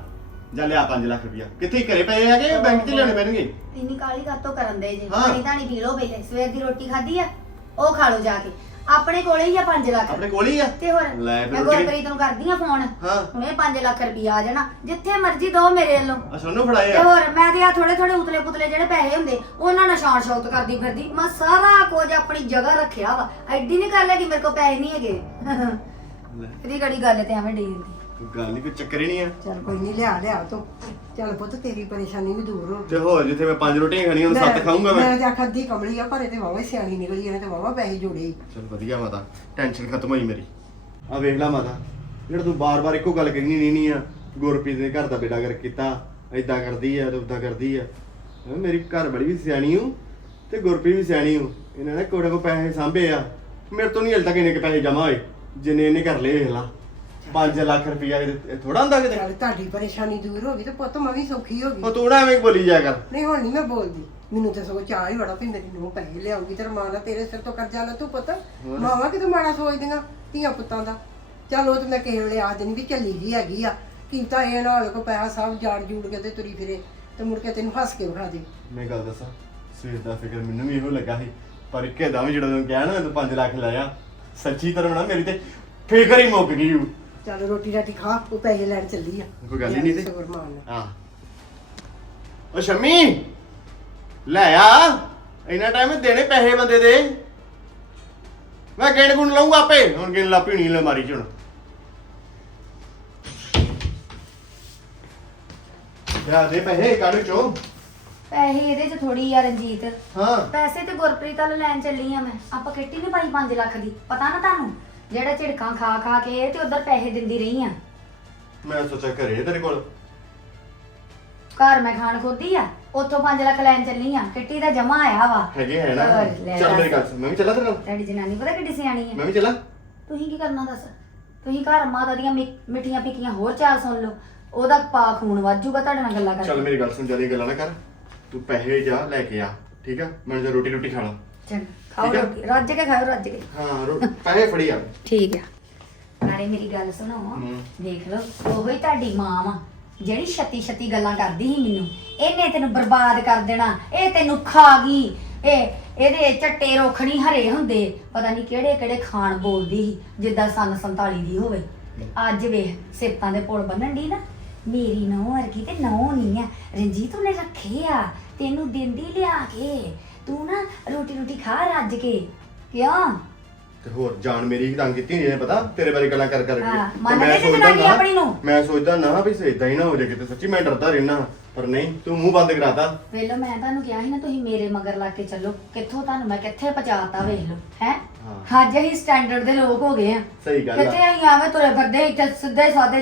[SPEAKER 2] ਜਾ ਲਿਆ 5 ਲੱਖ ਰੁਪਇਆ। ਕਿੱਥੇ ਘਰੇ ਪਏ ਹੈਗੇ? ਬੈਂਕ 'ਚ ਲੈਣੇ ਪੈਣਗੇ।
[SPEAKER 3] ਇੰਨੀ ਕਾਲੀ ਕਾਤੋਂ ਕਰਨ ਦੇ ਜੇ?
[SPEAKER 2] ਹਾਂ।
[SPEAKER 3] ਪਾਣੀ ਧਾਣੀ ਪੀ ਲਓ ਪਹਿਲੇ। ਸਵੇਰ ਦੀ ਰੋਟੀ ਖਾਧੀ ਆ? ਉਹ ਖਾ ਲਓ ਜਾ ਕੇ। ਆਪਣੇ ਕੋਲੇ ਹੀ ਆ 5 ਲੱਖ।
[SPEAKER 2] ਆਪਣੇ ਕੋਲ ਹੀ ਆ?
[SPEAKER 3] ਤੇ ਹੋਰ?
[SPEAKER 2] ਲੈ ਫਿਰ
[SPEAKER 3] ਮੈਂ
[SPEAKER 2] ਰੋਟੀ-
[SPEAKER 3] ਗੁਰਪ੍ਰੀਤ ਨੂੰ ਕਰਦੀ ਆ ਫੋਨ।
[SPEAKER 2] ਹਾਂ।
[SPEAKER 3] ਹੁਣੇ 5 ਲੱਖ ਰੁਪਇਆ ਆ ਜਾਣਾ। ਜਿੱਥੇ ਮਰਜ਼ੀ ਦੋ ਮੇਰੇ ਵੱਲੋਂ।
[SPEAKER 2] ਅਸਾਂ ਨੂੰ ਫੜਾਏ
[SPEAKER 3] ਤੇ
[SPEAKER 2] ਆ
[SPEAKER 3] ਹੋਰ ਮੈਂ ਤੇ ਆ ਥੋੜੇ ਥੋੜੇ ਉਤਲੇ ਪੁਤਲੇ ਜਿਹੜੇ ਪੈਸੇ ਹੁੰਦੇ ਉਹਨਾਂ ਨਾਲ ਸ਼ਾਨ ਸ਼ੌਕਤ ਕਰਦੀ ਫਿਰਦੀ। ਮੈਂ ਸਾਰਾ ਕੁਝ ਆਪਣੀ ਜਗ੍ਹਾ ਰੱਖਿਆ ਵਾ। ਐਡੀ ਨਹੀਂ ਗੱਲ ਹੈ ਕਿ ਮੇਰੇ ਕੋਲ ਪੈਸੇ ਨਹੀਂ ਹੈਗੇ।
[SPEAKER 2] ਲੈ।
[SPEAKER 3] ਇਹਦੀ ਕਿਹੜੀ ਗੱਲ ਤੇ ਐਵੇਂ ਡੀ ਹੁੰਦੀ
[SPEAKER 2] ਕੋਈ ਗੱਲ ਨਹੀਂ ਕੋਈ ਚੱਕਰ ਹੀ ਨਹੀਂ ਆ।
[SPEAKER 1] ਚੱਲ ਕੋਈ ਨਹੀਂ ਲਿਆ ਲਿਆ ਤੂੰ। ਚੱਲ ਪੁੱਤ ਤੇਰੀ ਪਰੇਸ਼ਾਨੀ ਵੀ ਦੂਰ ਹੋ।
[SPEAKER 2] ਤੇ ਹੋਰ ਜਿੱਥੇ ਮੈਂ ਪੰਜ ਰੋਟੀਆਂ ਖਾਣੀਆਂ ਉਹ ਸੱਤ ਖਾਊਂਗਾ ਮੈਂ।
[SPEAKER 1] ਮੈਂ ਤੇ ਆਖਾ ਦੀ ਕਮਲੀ ਆ ਪਰ ਇਹ ਤੇ ਵਾਵਾ ਸਿਆਣੀ ਨਿਕਲੀ ਇਹਨੇ ਤੇ ਵਾਵਾ ਪੈਸੇ ਜੋੜੇ
[SPEAKER 2] ਚਲ ਵਧੀਆ ਮਾਤਾ ਟੈਨਸ਼ਨ ਖਤਮ ਹੋਈ ਮੇਰੀ। ਆ ਵੇਖ ਲੈ ਮਾਤਾ ਜਿਹੜਾ ਤੂੰ ਬਾਰ-ਬਾਰ ਇੱਕੋ ਗੱਲ ਕਰਨੀ ਨਹੀਂ ਨਹੀਂ ਆ ਗੁਰਪ੍ਰੀਤ ਨੇ ਘਰ ਦਾ ਬੇੜਾ ਕਰ ਕੀਤਾ ਐਦਾਂ ਕਰਦੀ ਆ ਤੇ ਉਦਾਂ ਕਰਦੀ ਆ। ਮੇਰੀ ਘਰ ਬੜੀ ਵੀ ਸਿਆਣੀ ਹੂੰ ਤੇ ਗੁਰਪ੍ਰੀਤ ਵੀ ਸਿਆਣੀ ਹੂੰ। ਇਹਨਾਂ ਨੇ ਕੋੜੇ ਕੋ ਪੈਸੇ ਸਾਂਭੇ ਆ। ਮੇਰੇ ਤੋਂ ਨਹੀਂ ਹਲ ਤੱਕ ਇਹਨੇ ਕੇ ਪੈਸੇ ਜਮਾ ਹੋਏ ਜਿੰਨੇ ਇਹਨੇ ਕਰ ਲਏ ਵੇਖ ਲਾ। 5 ਲੱਖ ਰੁਪਇਆ ਥੋੜਾ ਹੁੰਦਾ ਕਿਤੇ?
[SPEAKER 1] ਚੱਲ ਤੁਹਾਡੀ ਪਰੇਸ਼ਾਨੀ ਦੂਰ ਹੋ ਗਈ ਤੇ ਪੁੱਤ ਮੈਂ ਵੀ ਸੌਖੀ ਹੋ
[SPEAKER 2] ਉਹ
[SPEAKER 1] ਗਈ
[SPEAKER 2] ਤੂੰ ਨਾ ਐਵੇਂ ਬੋਲੀ ਜਾ ਕਰ।
[SPEAKER 1] ਨਹੀਂ ਹੁਣ ਨਹੀਂ ਮੈਂ ਬੋਲਦੀ। ਮੈਨੂੰ ਤਾਂ ਸਗੋਂ ਚਾਹ ਹੀ ਬੜਾ ਵੀ ਮੇਰੀ ਨੂੰ ਪੈਸੇ ਲਿਆਉਗੀ ਤੇ ਮਾਂ ਦਾ ਤੇਰੇ ਸਿਰ ਤੋਂ ਕਰਜ਼ਾ ਲੈ ਤੂੰ ਪੁੱਤ। ਮਾਵਾਂ ਕਿਤੇ ਮਾੜਾ ਸੋਚਦੀਆਂ ਧੀਆਂ ਪੁੱਤਾਂ ਦਾ। ਚੱਲ ਉਹ ਤੇ ਮੈਂ ਕਿਸੇ ਵੇਲੇ ਆ ਦਿਨ ਵੀ ਚੱਲੀ ਜੀ ਹੈਗੀ ਆ। ਕੀਤਾ ਇਹ ਨਾਲ ਕੋ ਪੈਸਾ ਸਭ ਜਾੜ ਜੂੜ ਕੇ ਤੇ ਤੁਰੀ ਫਿਰੇ ਤੇ ਮੁੜ ਕੇ ਤੈਨੂੰ ਹੱਸ ਕੇ ਵਿਖਾ ਦੇ।
[SPEAKER 2] ਮੈਂ ਗੱਲ ਦੱਸਾਂ ਸਵੇਰ ਦਾ ਫਿਕਰ ਮੈਨੂੰ ਵੀ ਇਹੋ ਲੱਗਾ ਸੀ ਪਰ ਇੱਕੇ ਦਮ ਜਿਹੜਾ ਤੂੰ ਕਿਹਾ ਨਾ ਤੂੰ 5 ਲੱਖ ਲਾਇਆ ਸੱਚੀ ਤਰ੍ਹਾਂ ਨਾ ਮੇਰੀ ਤੇ ਫਿਕਰ ਹੀ ਮੁੱਕ ਗਈ
[SPEAKER 1] ਚੱਲ ਰੋਟੀ ਰਾਟੀ ਖਾ ਉਹ ਪੈਸੇ ਲੈਣ ਚੱਲੀ ਆ।
[SPEAKER 2] ਕੋਈ ਗੱਲ ਹੀ ਨਹੀਂ ਤੇ।
[SPEAKER 1] ਸਬਰ ਮਾਨ ਨਾਲ।
[SPEAKER 2] ਹਾਂ। ਓ ਸ਼ਮੀ ਲੈ ਆ। ਇੰਨਾ ਟਾਈਮ ਦੇਣੇ ਪੈਸੇ ਬੰਦੇ ਦੇ। ਮੈਂ ਗਿਣ ਗੁਣ ਲਊਂਗਾ ਆਪੇ। ਹੁਣ ਗਿਣ ਲਾ ਪੀਣੀ ਲੈ ਮਾਰੀ ਚ। ਹੁਣ ਯਾ ਦੇ ਪੈਸੇ ਕੱਢ ਚੋ।
[SPEAKER 3] ਪੈਸੇ ਇਹਦੇ 'ਚ ਥੋੜੀ ਆ ਰਣਜੀਤ।
[SPEAKER 2] ਹਾਂ।
[SPEAKER 3] ਪੈਸੇ ਤੇ ਗੁਰਪ੍ਰੀਤ ਵੱਲ ਲੈਣ ਚੱਲੀ ਆ ਮੈਂ। ਆਪਾਂ ਕਿੱਟੀ ਨਹੀਂ ਪਾਈ 5 ਲੱਖ ਦੀ। ਪਤਾ ਨਾ ਤੁਹਾਨੂੰ? ਜਿਹੜਾ ਝਿੜਕਾਂ ਖਾ ਖਾ ਕੇ ਤੇ ਉਧਰ ਪੈਸੇ ਦਿੰਦੀ ਰਹੀ ਆ।
[SPEAKER 2] ਮੈਂ ਸੋਚਿਆ ਘਰੇ ਤੇਰੇ ਕੋਲ।
[SPEAKER 3] ਘਰ ਮੈਂ ਖਾਣ ਖੋਦੀ ਆ ਉੱਥੋਂ 5 ਲੱਖ ਲੈਣ ਚੱਲੀ ਆ ਕਿੱਟੀ ਦਾ ਜਮਾ ਆਇਆ ਵਾ।
[SPEAKER 2] ਹੈਗੇ ਹੈ ਨਾ।
[SPEAKER 3] ਹੋਰ, ਲੈ
[SPEAKER 2] ਚੱਲ ਮੇਰੀ। ਗੱਲ ਸੁਣ ਮੈਂ ਵੀ ਚੱਲਾਂ ਤੇਰੇ ਨਾਲ।
[SPEAKER 3] ਤੁਹਾਡੀ ਜਨਾਨੀ ਪਤਾ ਕਿੱਡੀ ਸਿਆਣੀ ਆ।
[SPEAKER 2] ਮੈਂ ਵੀ ਚੱਲਾਂ।
[SPEAKER 3] ਤੁਸੀਂ ਕੀ ਕਰਨਾ ਦੱਸ? ਤੁਸੀਂ ਘਰ ਮਾਤਾ ਦੀਆਂ ਮਿ- ਮਿੱਠੀਆਂ ਪਿੱਕੀਆਂ ਹੋਰ ਚਾਰ ਸੁਣ ਲਓ। ਉਹਦਾ ਪਾ ਖੂਨ ਵਾਜੂਗਾ ਤੁਹਾਡੇ ਨਾਲ ਗੱਲਾਂ
[SPEAKER 2] ਚੱਲ
[SPEAKER 3] ਕਰਕੇ।
[SPEAKER 2] ਮੇਰੀ ਗੱਲ ਸੁਣ ਜ਼ਿਆਦਾ ਗੱਲਾਂ ਨਾ ਕਰ। ਤੂੰ ਪੈਸੇ ਜਾ ਲੈ ਕੇ ਆ ਠੀਕ ਆ? ਮੈਂ ਜਾ ਰੋਟੀ ਰੋਟੀ ਖਾਣਾ
[SPEAKER 3] ਚੰਗਾ ਖਾਓ
[SPEAKER 2] ਠੀਕ ਆ।
[SPEAKER 3] ਰੋਟੀ। ਰੱਜ ਕੇ ਖਾਓ ਰੱਜ ਕੇ।
[SPEAKER 2] ਹਾਂ ਰੋ- ਪੈਸੇ ਫੜੀ ਆ।
[SPEAKER 3] ਠੀਕ ਆ। ਨਾਲੇ ਮੇਰੀ ਗੱਲ ਸੁਣੋ
[SPEAKER 2] ਹਮ।
[SPEAKER 3] ਦੇਖ ਲਓ ਉਹੋ ਹੀ ਤੁਹਾਡੀ ਮਾਂ ਵਾ ਜਿਹੜੀ ਛੱਤੀ ਛੱਤੀ ਗੱਲਾਂ ਕਰਦੀ ਸੀ ਮੈਨੂੰ। ਇਹਨੇ ਤੈਨੂੰ ਬਰਬਾਦ ਕਰ ਦੇਣਾ ਇਹ ਤੈਨੂੰ ਖਾ ਗਈ। ਇਹ ਇਹਦੇ ਚੱਟੇ ਰੋਖਣੀ ਹਰੇ ਹੁੰਦੇ। ਪਤਾ ਨਹੀਂ ਕਿਹੜੇ ਕਿਹੜੇ ਖਾਣ ਬੋਲਦੀ ਸੀ ਜਿੱਦਾਂ ਸੰਨ 47 ਦੀ ਹੋਵੇ। ਅੱਜ ਵੇਖ ਸਿਫਤਾਂ ਦੇ ਪੁਲ ਬੰਨਣ ਦੀ ਨਾ। ਮੇਰੀ ਨੌਂ ਵਰਗੀ ਤੇ ਨੌਂ ਨਹੀਂ ਆ। ਰਣਜੀਤ ਉਹਨੇ ਰੱਖੇ ਆ ਤੈਨੂੰ ਦਿੰਦੀ ਲਿਆ ਕੇ। ਤੂੰ ਨਾ ਰੋਟੀ ਰੋਟੀ ਖਾ ਰੱਜ ਕੇ। ਕਿਉਂ?
[SPEAKER 2] ਤੇ ਹੋਰ ਜਾਨ ਮੇਰੀ ਤੰਗ ਕੀਤੀ ਨਹੀਂ ਇਹਨੇ ਪਤਾ? ਤੇਰੇ ਬਾਰੇ ਗੱਲਾਂ ਕਰ ਕਰ
[SPEAKER 3] ਹਾਂ,
[SPEAKER 2] ਤੇ
[SPEAKER 3] ਮੰਨ ਤੇ ਜਨਾਨੀ
[SPEAKER 2] ਨਾ-
[SPEAKER 3] ਆਪਣੀ ਨੂੰ।
[SPEAKER 2] ਮੈਂ ਸੋਚਦਾ ਨਾ ਵੀ ਇਦਾਂ ਹੀ ਨਾ ਹੋ ਜਾਏ ਕਿਤੇ ਸੱਚੀ ਮੈਂ ਡਰਦਾ ਰਹਿਣਾ ਪਰ ਨਹੀਂ ਤੂੰ ਮੂੰਹ ਬੰਦ ਕਰਾਤਾ।
[SPEAKER 3] ਵੇਲੋ ਮੈਂ ਤੁਹਾਨੂੰ ਕਿਹਾ ਸੀ ਨਾ ਤੁਸੀਂ ਮੇਰੇ ਮਗਰ ਲੱਗ ਕੇ ਚੱਲੋ। ਕਿੱਥੋਂ ਤੁਹਾਨੂੰ ਮੈਂ ਕਿੱਥੇ ਪਹੁੰਚਾਤਾ ਵੇਖ ਲਓ ਹੈ?
[SPEAKER 2] ਹਾਂ।
[SPEAKER 3] ਅੱਜ ਅਸੀਂ ਸਟੈਂਡਰਡ ਦੇ ਲੋਕ ਹੋ ਗਏ ਆ
[SPEAKER 2] ਸਹੀ ਗੱਲ
[SPEAKER 3] ਕਿੱਥੇ
[SPEAKER 2] ਆ
[SPEAKER 3] ਅਸੀਂ ਆਵੇਂ ਤੁਰੇ ਫਿਰਦੇ ਇੱਥੇ ਸਿੱਧੇ ਸਾਦੇ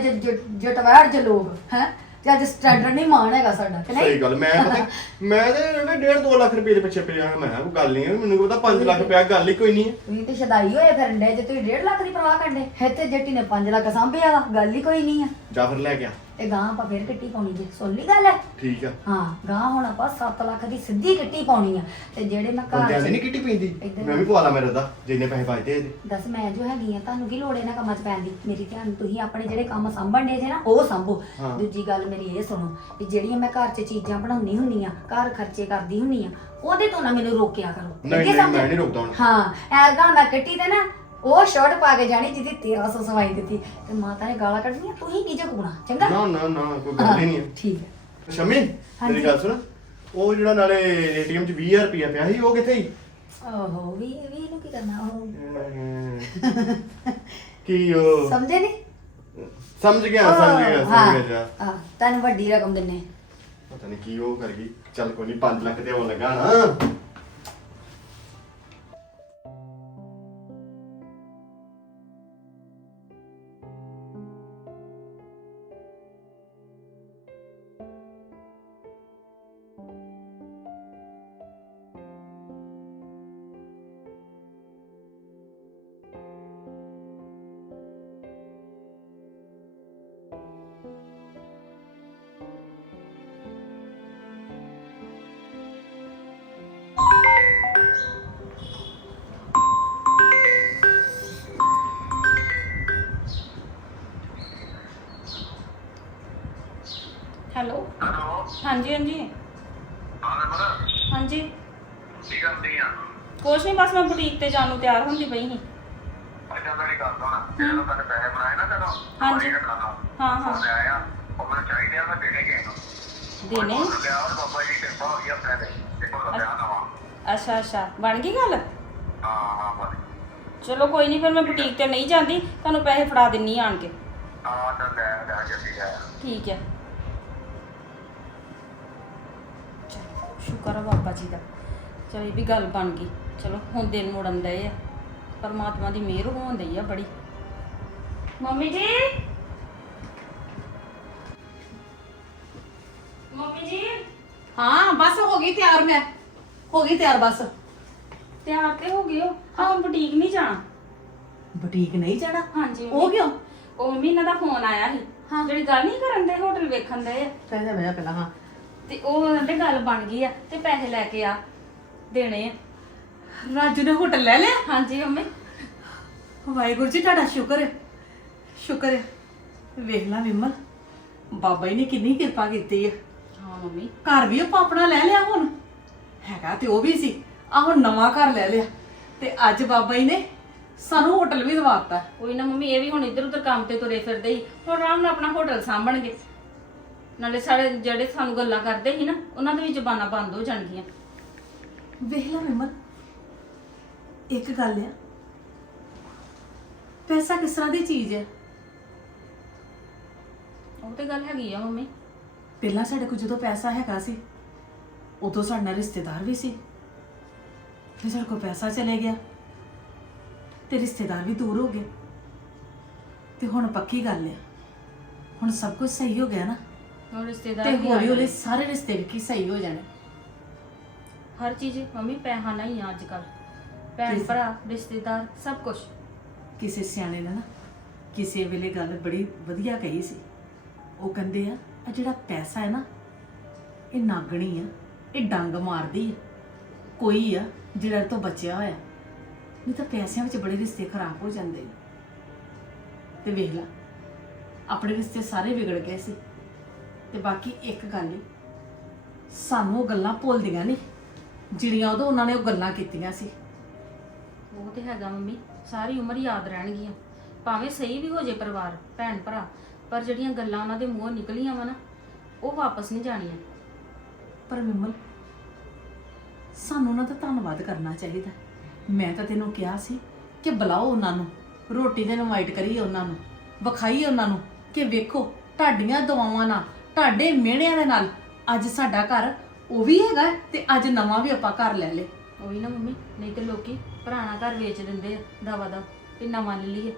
[SPEAKER 3] ਜਟਵੈੜ ਜ ਲੋਕ ਹੈ? ਤੇ ਅੱਜ ਸਟੈਂਡਰਡ ਨਹੀਂ ਮਾਣ ਹੈਗਾ ਸਾਡਾ ਕਿ
[SPEAKER 2] ਸਹੀ ਗੱਲ ਮੈਂ ਪਤਾ ਮੈਂ ਤੇ ਉਹਨੇ 1.5 2 ਲੱਖ ਰੁਪਏ ਦੇ ਪਿੱਛੇ ਪਿਆ ਮੈਂ ਕਿਹਾ ਕੋਈ ਗੱਲ ਨਹੀਂ ਮੈਨੂੰ ਪਤਾ 5 ਲੱਖ ਪਿਆ ਗੱਲ ਹੀ ਕੋਈ ਨਹੀਂ ਹੈ।
[SPEAKER 3] ਤੁਸੀਂ ਤੇ ਸ਼ਦਾਈ ਹੋਏ ਫਿਰਨ ਦੇ ਜੇ ਤੁਸੀਂ 1.5 ਲੱਖ ਦੀ ਪਰਵਾਹ ਕਰਦੇ ਇੱਥੇ ਜੱਟੀ ਨੇ 5 ਲੱਖ ਸਾਂਭਿਆ ਵਾ ਗੱਲ ਹੀ ਕੋਈ ਨਹੀਂ ਆ।
[SPEAKER 2] ਜਾ ਫਿਰ ਲੈ ਗਿਆ
[SPEAKER 3] ਤੇ ਗਾਂ ਆਪਾਂ ਫੇਰ ਕਿੱਟੀ ਪਾਉਣੀ ਜੇ ਸੁਣ ਲਈ ਗੱਲ ਹੈ?
[SPEAKER 2] ਠੀਕ ਆ।
[SPEAKER 3] ਹਾਂ ਗਾਂ ਹੁਣ ਆਪਾਂ 7 ਲੱਖ ਦੀ ਸਿੱਧੀ ਕਿੱਟੀ ਪਾਉਣੀ ਆ। ਤੇ ਜਿਹੜੇ ਮੈਂ ਘਰ ਚ
[SPEAKER 2] ਨਹੀਂ ਕਿੱਟੀ ਪੈਂਦੀ। ਮੈਂ ਵੀ ਪਵਾ ਲਾ ਮੇਰੇ ਦਾ ਜਿੰਨੇ ਪੈਸੇ ਬਚਦੇ ਇਹਦੇ।
[SPEAKER 3] ਦੱਸ ਮੈਂ ਜੋ ਹੈਗੀ ਆ ਤੁਹਾਨੂੰ ਕੀ ਲੋੜ ਇਹਨਾਂ ਕੰਮਾਂ 'ਚ ਪੈਣ ਦੀ? ਮੇਰੀ ਧਿਆਨ ਤੁਸੀਂ ਆਪਣੇ ਜਿਹੜੇ ਕੰਮ ਸੰਭਣ ਦੇ ਜੇ ਨਾ ਉਹ ਸੰਭੋ।
[SPEAKER 2] ਹਾਂ।
[SPEAKER 3] ਦੂਜੀ ਗੱਲ ਮੇਰੀ ਇਹ ਸੁਣੋ ਵੀ ਜਿਹੜੀਆਂ ਮੈਂ ਘਰ 'ਚ ਚੀਜ਼ਾਂ ਬਣਾਉਣੀ ਹੁੰਦੀਆਂ ਘਰ ਖਰਚੇ ਕਰਦੀ ਹੁੰਨੀ ਆ ਉਹਦੇ ਤੋਂ ਨਾ ਮੈਨੂੰ ਰੋਕਿਆ ਕਰੋ।
[SPEAKER 2] ਨਹੀਂ, ਨਹੀਂ,
[SPEAKER 3] ਸਮਝ?
[SPEAKER 2] ਮੈਂ ਨਹੀਂ ਰੋਕਦਾ ਹੁਣ।
[SPEAKER 3] ਹਾਂ ਐਰਗਾਂ ਮੈਂ ਕੱਟੀ ਤੇ ਨਾ ਉਹ ਸ਼ਰਟ ਪਾ ਕੇ ਜਾਣੀ ਜਿਹਦੀ 1300 ਸਵਾਈ ਦਿੱਤੀ। ਤੇ ਮਾਤਾ ਨੇ ਗਾਲਾਂ ਕੱਢਣੀਆਂ ਤੂੰ ਹੀ ਨਹੀਂ ਝਕਣਾ ਚੰਗਾ?
[SPEAKER 2] ਨਾ ਨਾ ਨਾ ਕੋਈ ਗੱਲ ਹੀ ਨਹੀਂ ਹੈ
[SPEAKER 3] ਠੀਕ ਹੈ।
[SPEAKER 2] ਸ਼ਮੀ। ਮੇਰੀ ਗੱਲ ਸੁਣ। ਉਹ ਜਿਹੜਾ ਨਾਲੇ ਏਟੀਐਮ 'ਚ 20000 ਰੁਪਇਆ ਪਿਆ ਸੀ ਉਹ ਕਿੱਥੇ ਸੀ?
[SPEAKER 3] ਓਹੋ ਵੀ ਵੀ ਇਹਨੂੰ ਕੀ ਕਰਨਾ ਉਹ।
[SPEAKER 2] ਕੀ ਉਹ?
[SPEAKER 3] ਸਮਝੇ ਨਹੀਂ
[SPEAKER 2] ਸਮਝ ਗਿਆ ਸਮਝ ਗਿਆ ਸਮਝ ਗਿਆ
[SPEAKER 3] ਹਾਂ ਤੈਨੂੰ ਵੱਡੀ ਰਕਮ ਦਿੰਨੇ।
[SPEAKER 2] ਪਤਾ ਨਹੀਂ ਕੀ ਉਹ ਕਰ ਗਈ। ਚੱਲ ਕੋਈ ਨਹੀਂ 5 ਲੱਖ ਤੇ ਆਉਣ ਲੱਗਾ ਨਾ।
[SPEAKER 4] ਹਾਂਜੀ ਹਾਂਜੀ।
[SPEAKER 5] ਹਾਂ ਨੰਬਰ
[SPEAKER 4] ਹਾਂਜੀ।
[SPEAKER 5] ਕੀ ਕਰਦੀ ਆ?
[SPEAKER 4] ਕੁਛ ਨਹੀਂ ਬਸ ਮੈਂ ਬੁਟੀਕ ਤੇ ਜਾਣ ਨੂੰ ਤਿਆਰ ਹੁੰਦੀ ਪਈ ਸੀ।
[SPEAKER 5] ਅੱਛਾ ਮੇਰੀ ਗੱਲ ਸੁਣ। ਜਦੋਂ ਤੈਨੂੰ ਪੈਸੇ ਬਣਾਏ ਨਾ ਤੈਨੂੰ
[SPEAKER 4] ਹਾਂਜੀ।
[SPEAKER 5] ਹਾਂ
[SPEAKER 4] ਹਾਂ, ਹਾਂ।
[SPEAKER 5] ਉਹ ਆਇਆ ਉਹ ਮੈਨੂੰ ਚਾਹੀਦੇ ਆ ਮੈਂ ਦੇਣੇ ਗਏ ਨੂੰ?
[SPEAKER 4] ਦੇਣੇ?
[SPEAKER 5] ਉਹ ਲਿਆ ਉਹ ਬਾਬਾ ਜੀ ਕਿਰਪਾ ਹੋ ਗਈ ਆਪਣੇ ਤੇ। ਤੇ ਕੋਲ ਲਿਆ ਨਵਾਂ
[SPEAKER 4] ਅੱਛਾ ਅੱਛਾ। ਬਣ ਗਈ ਗੱਲ?
[SPEAKER 5] ਹਾਂ ਹਾਂ ਬਸ
[SPEAKER 4] ਚਲੋ ਕੋਈ ਨਹੀਂ ਫਿਰ ਮੈਂ ਬੁਟੀਕ ਤੇ ਨਹੀਂ ਜਾਂਦੀ ਤੁਹਾਨੂੰ ਪੈਸੇ ਫੜਾ ਦਿੰਨੀ ਆਣ ਕੇ।
[SPEAKER 5] ਹਾਂ ਚੱਲ ਲੈ ਲੈ ਜਲਦੀ ਆ
[SPEAKER 4] ਠੀਕ ਹੈ ਚਲੋ, ਸ਼ੁਕਰ ਆ ਬਾਬਾ ਜੀ ਦਾ। ਚਲੋ ਇਹ ਵੀ ਗੱਲ ਬਣ ਗਈ। ਚਲੋ ਹੁਣ ਦਿਨ ਮੁੜਨ ਦਏ ਆ। ਪਰਮਾਤਮਾ ਦੀ ਮਿਹਰ ਹੋਣ ਦਈ ਆ ਬੜੀ। ਮੰਮੀ ਜੀ? ਮੰਮੀ ਜੀ?
[SPEAKER 6] ਹਾਂ ਬਸ ਹੋ ਗਈ ਤਿਆਰ ਮੈਂ। ਹੋ ਗਈ ਤਿਆਰ ਬਸ।
[SPEAKER 4] ਤਿਆਰ ਤੇ ਹੋ ਗਏ ਹੋ। ਆਪਾਂ ਬੁਟੀਕ ਨਹੀਂ ਜਾਣਾ।
[SPEAKER 6] ਬੁਟੀਕ ਨਹੀਂ ਜਾਣਾ?
[SPEAKER 4] ਹਾਂਜੀ
[SPEAKER 6] ਉਹ ਕਿਉਂ
[SPEAKER 4] ਉਹ ਮੰਮੀ ਇਹਨਾਂ ਦਾ ਫੋਨ ਆਇਆ ਸੀ।
[SPEAKER 6] ਹਾਂ।
[SPEAKER 4] ਜਿਹੜੀ ਗੱਲ ਨਹੀਂ ਕਰਨ ਦੇ ਹੋਟਲ ਵੇਖਣ ਦੇ ਆ।
[SPEAKER 6] ਚਾਹੀਦਾ ਮੈਂ ਪਹਿਲਾਂ ਹਾਂ।
[SPEAKER 4] ਤੇ ਉਹ ਕਹਿੰਦੇ ਗੱਲ ਬਣ ਗਈ ਆ ਤੇ ਪੈਸੇ ਲੈ ਕੇ ਆ ਦੇਣੇ ਆ।
[SPEAKER 6] ਰਾਜੂ ਨੇ ਹੋਟਲ ਲੈ ਲਿਆ?
[SPEAKER 4] ਹਾਂਜੀ ਮੰਮੀ।
[SPEAKER 6] ਵਾਹਿਗੁਰੂ ਜੀ ਤੁਹਾਡਾ ਸ਼ੁਕਰ ਹੈ। ਸ਼ੁਕਰ ਹੈ। ਵੇਖ ਲਾ ਵਿਮਲ ਬਾਬਾ ਜੀ ਨੇ ਕਿੰਨੀ ਕਿਰਪਾ ਕੀਤੀ ਹੈ
[SPEAKER 4] ਹਾਂ ਮੰਮੀ।
[SPEAKER 6] ਘਰ ਵੀ ਆਪਾਂ ਆਪਣਾ ਲੈ ਲਿਆ ਹੁਣ। ਹੈਗਾ ਤੇ ਉਹ ਵੀ ਸੀ। ਆ ਹੁਣ ਨਵਾਂ ਘਰ ਲੈ ਲਿਆ। ਤੇ ਅੱਜ ਬਾਬਾ ਜੀ ਨੇ ਸਾਨੂੰ ਹੋਟਲ ਵੀ ਦਵਾਤਾ
[SPEAKER 4] ਕੋਈ ਨਾ ਮੰਮੀ ਇਹ ਵੀ ਹੁਣ ਇੱਧਰ ਉੱਧਰ ਕੰਮ ਤੇ ਤੁਰੇ ਫਿਰਦੇ ਹੀ ਹੁਣ ਆਰਾਮ ਨਾਲ ਆਪਣਾ ਹੋਟਲ ਸਾਂਭਣਗੇ। ਨਾਲੇ ਸਾਡੇ ਜਿਹੜੇ ਸਾਨੂੰ ਗੱਲਾਂ ਕਰਦੇ ਸੀ ਨਾ ਉਹਨਾਂ ਦੇ ਵੀ ਜ਼ਬਾਨਾਂ ਬੰਦ ਹੋ ਜਾਣਗੀਆਂ।
[SPEAKER 6] ਵੇਖ ਲਾ ਵਿਮਲ ਇੱਕ ਗੱਲ ਆ। ਪੈਸਾ ਕਿਸ ਤਰ੍ਹਾਂ ਦੀ ਚੀਜ਼ ਹੈ
[SPEAKER 4] ਉਹ ਤੇ ਗੱਲ ਹੈਗੀ ਆ ਮੰਮੀ।
[SPEAKER 6] ਪਹਿਲਾਂ ਸਾਡੇ ਕੋਲ ਜਦੋਂ ਪੈਸਾ ਹੈਗਾ ਸੀ ਉਦੋਂ ਸਾਡੇ ਨਾਲ ਰਿਸ਼ਤੇਦਾਰ ਵੀ ਸੀ। ਫਿਰ ਸਾਡੇ ਕੋਲ ਪੈਸਾ ਚਲੇ ਗਿਆ ਤੇ ਰਿਸ਼ਤੇਦਾਰ ਵੀ ਦੂਰ ਹੋ ਗਏ। ਤੇ ਹੁਣ ਪੱਕੀ ਗੱਲ ਹੈ ਹੁਣ ਸਭ ਕੁਝ ਸਹੀ ਹੋ ਗਿਆ ਨਾ।
[SPEAKER 4] ਹੁਣ ਰਿਸ਼ਤੇਦਾਰ
[SPEAKER 6] ਤੇ
[SPEAKER 4] ਵੀ
[SPEAKER 6] ਹੌਲੀ ਹੌਲੀ। ਸਾਰੇ ਰਿਸ਼ਤੇ ਵੀ ਕੀ ਸਹੀ ਹੋ ਜਾਣੇ।
[SPEAKER 4] ਹਰ ਚੀਜ਼ ਮੰਮੀ ਪੈਸਾ ਨਹੀਂ ਆ ਅੱਜ ਕੱਲ ਭੈਣ
[SPEAKER 6] ਕਿਸ-
[SPEAKER 4] ਭਰਾ ਰਿਸ਼ਤੇਦਾਰ ਸਭ ਕੁਝ
[SPEAKER 6] ਕਿਸੇ ਸਿਆਣੇ ਨੇ ਨਾ ਕਿਸੇ ਵੇਲੇ ਗੱਲ ਬੜੀ ਵਧੀਆ ਕਹੀ ਸੀ। ਉਹ ਕਹਿੰਦੇ ਆ ਆ ਜਿਹੜਾ ਪੈਸਾ ਹੈ ਨਾ ਇਹ ਨਾਗਣੀ ਆ ਇਹ ਡੰਗ ਮਾਰਦੀ ਆ। ਕੋਈ ਆ ਜਿਹੜਾ ਇਹ ਤੋਂ ਬਚਿਆ ਹੋਇਆ। ਨਹੀਂ ਤਾਂ ਪੈਸਿਆਂ ਵਿੱਚ ਬੜੇ ਰਿਸ਼ਤੇ ਖਰਾਬ ਹੋ ਜਾਂਦੇ ਨੇ। ਤੇ ਵੇਖ ਲਾ ਆਪਣੇ ਰਿਸ਼ਤੇ ਸਾਰੇ ਵਿਗੜ ਗਏ ਸੀ। ਤੇ ਬਾਕੀ ਇੱਕ ਗੱਲ ਈ ਸਾਨੂੰ ਉਹ ਗੱਲਾਂ ਭੁੱਲਦੀਆਂ ਨਹੀਂ ਜਿਹੜੀਆਂ ਉਦੋਂ ਉਹਨਾਂ ਨੇ ਉਹ ਗੱਲਾਂ ਕੀਤੀਆਂ ਸੀ।
[SPEAKER 4] ਉਹ ਤੇ ਹੈਗਾ ਮੰਮੀ ਸਾਰੀ ਉਮਰ ਯਾਦ ਰਹਿਣਗੀਆਂ। ਭਾਵੇਂ ਸਹੀ ਵੀ ਹੋ ਜੇ ਪਰਿਵਾਰ ਭੈਣ ਭਰਾ ਪਰ ਜਿਹੜੀਆਂ ਗੱਲਾਂ ਉਹਨਾਂ ਦੇ ਮੂੰਹੋਂ ਨਿਕਲੀਆਂ ਵਾ ਨਾ ਉਹ ਵਾਪਸ ਨਹੀਂ ਜਾਣੀਆਂ।
[SPEAKER 6] ਪਰ ਵਿਮਲ ਸਾਨੂੰ ਉਹਨਾਂ ਦਾ ਧੰਨਵਾਦ ਕਰਨਾ ਚਾਹੀਦਾ। ਮੈਂ ਤਾਂ ਤੈਨੂੰ ਕਿਹਾ ਸੀ ਕਿ ਬੁਲਾਓ ਉਹਨਾਂ ਨੂੰ ਰੋਟੀ ਦੇ ਇਨਵਾਈਟ ਕਰੀਏ ਉਹਨਾਂ ਨੂੰ ਵਿਖਾਈਏ ਉਹਨਾਂ ਨੂੰ ਕਿ ਵੇਖੋ ਤੁਹਾਡੀਆਂ ਦੁਆਵਾਂ ਨਾਲ ਤੁਹਾਡੇ ਮਿਹਣਿਆਂ ਦੇ ਨਾਲ ਅੱਜ ਸਾਡਾ ਘਰ ਉਹ ਵੀ ਹੈਗਾ ਤੇ ਅੱਜ ਨਵਾਂ ਵੀ ਆਪਾਂ ਘਰ ਲੈ ਲੇ
[SPEAKER 4] ਉਹੀ ਨਾ ਮੰਮੀ ਨਹੀਂ ਤੇ ਲੋਕੀ ਪੁਰਾਣਾ ਘਰ ਵੇਚ ਦਿੰਦੇ ਆ ਦਵਾ ਦਾ ਤੇ ਨਵਾਂ ਲੈ ਲਈਏ।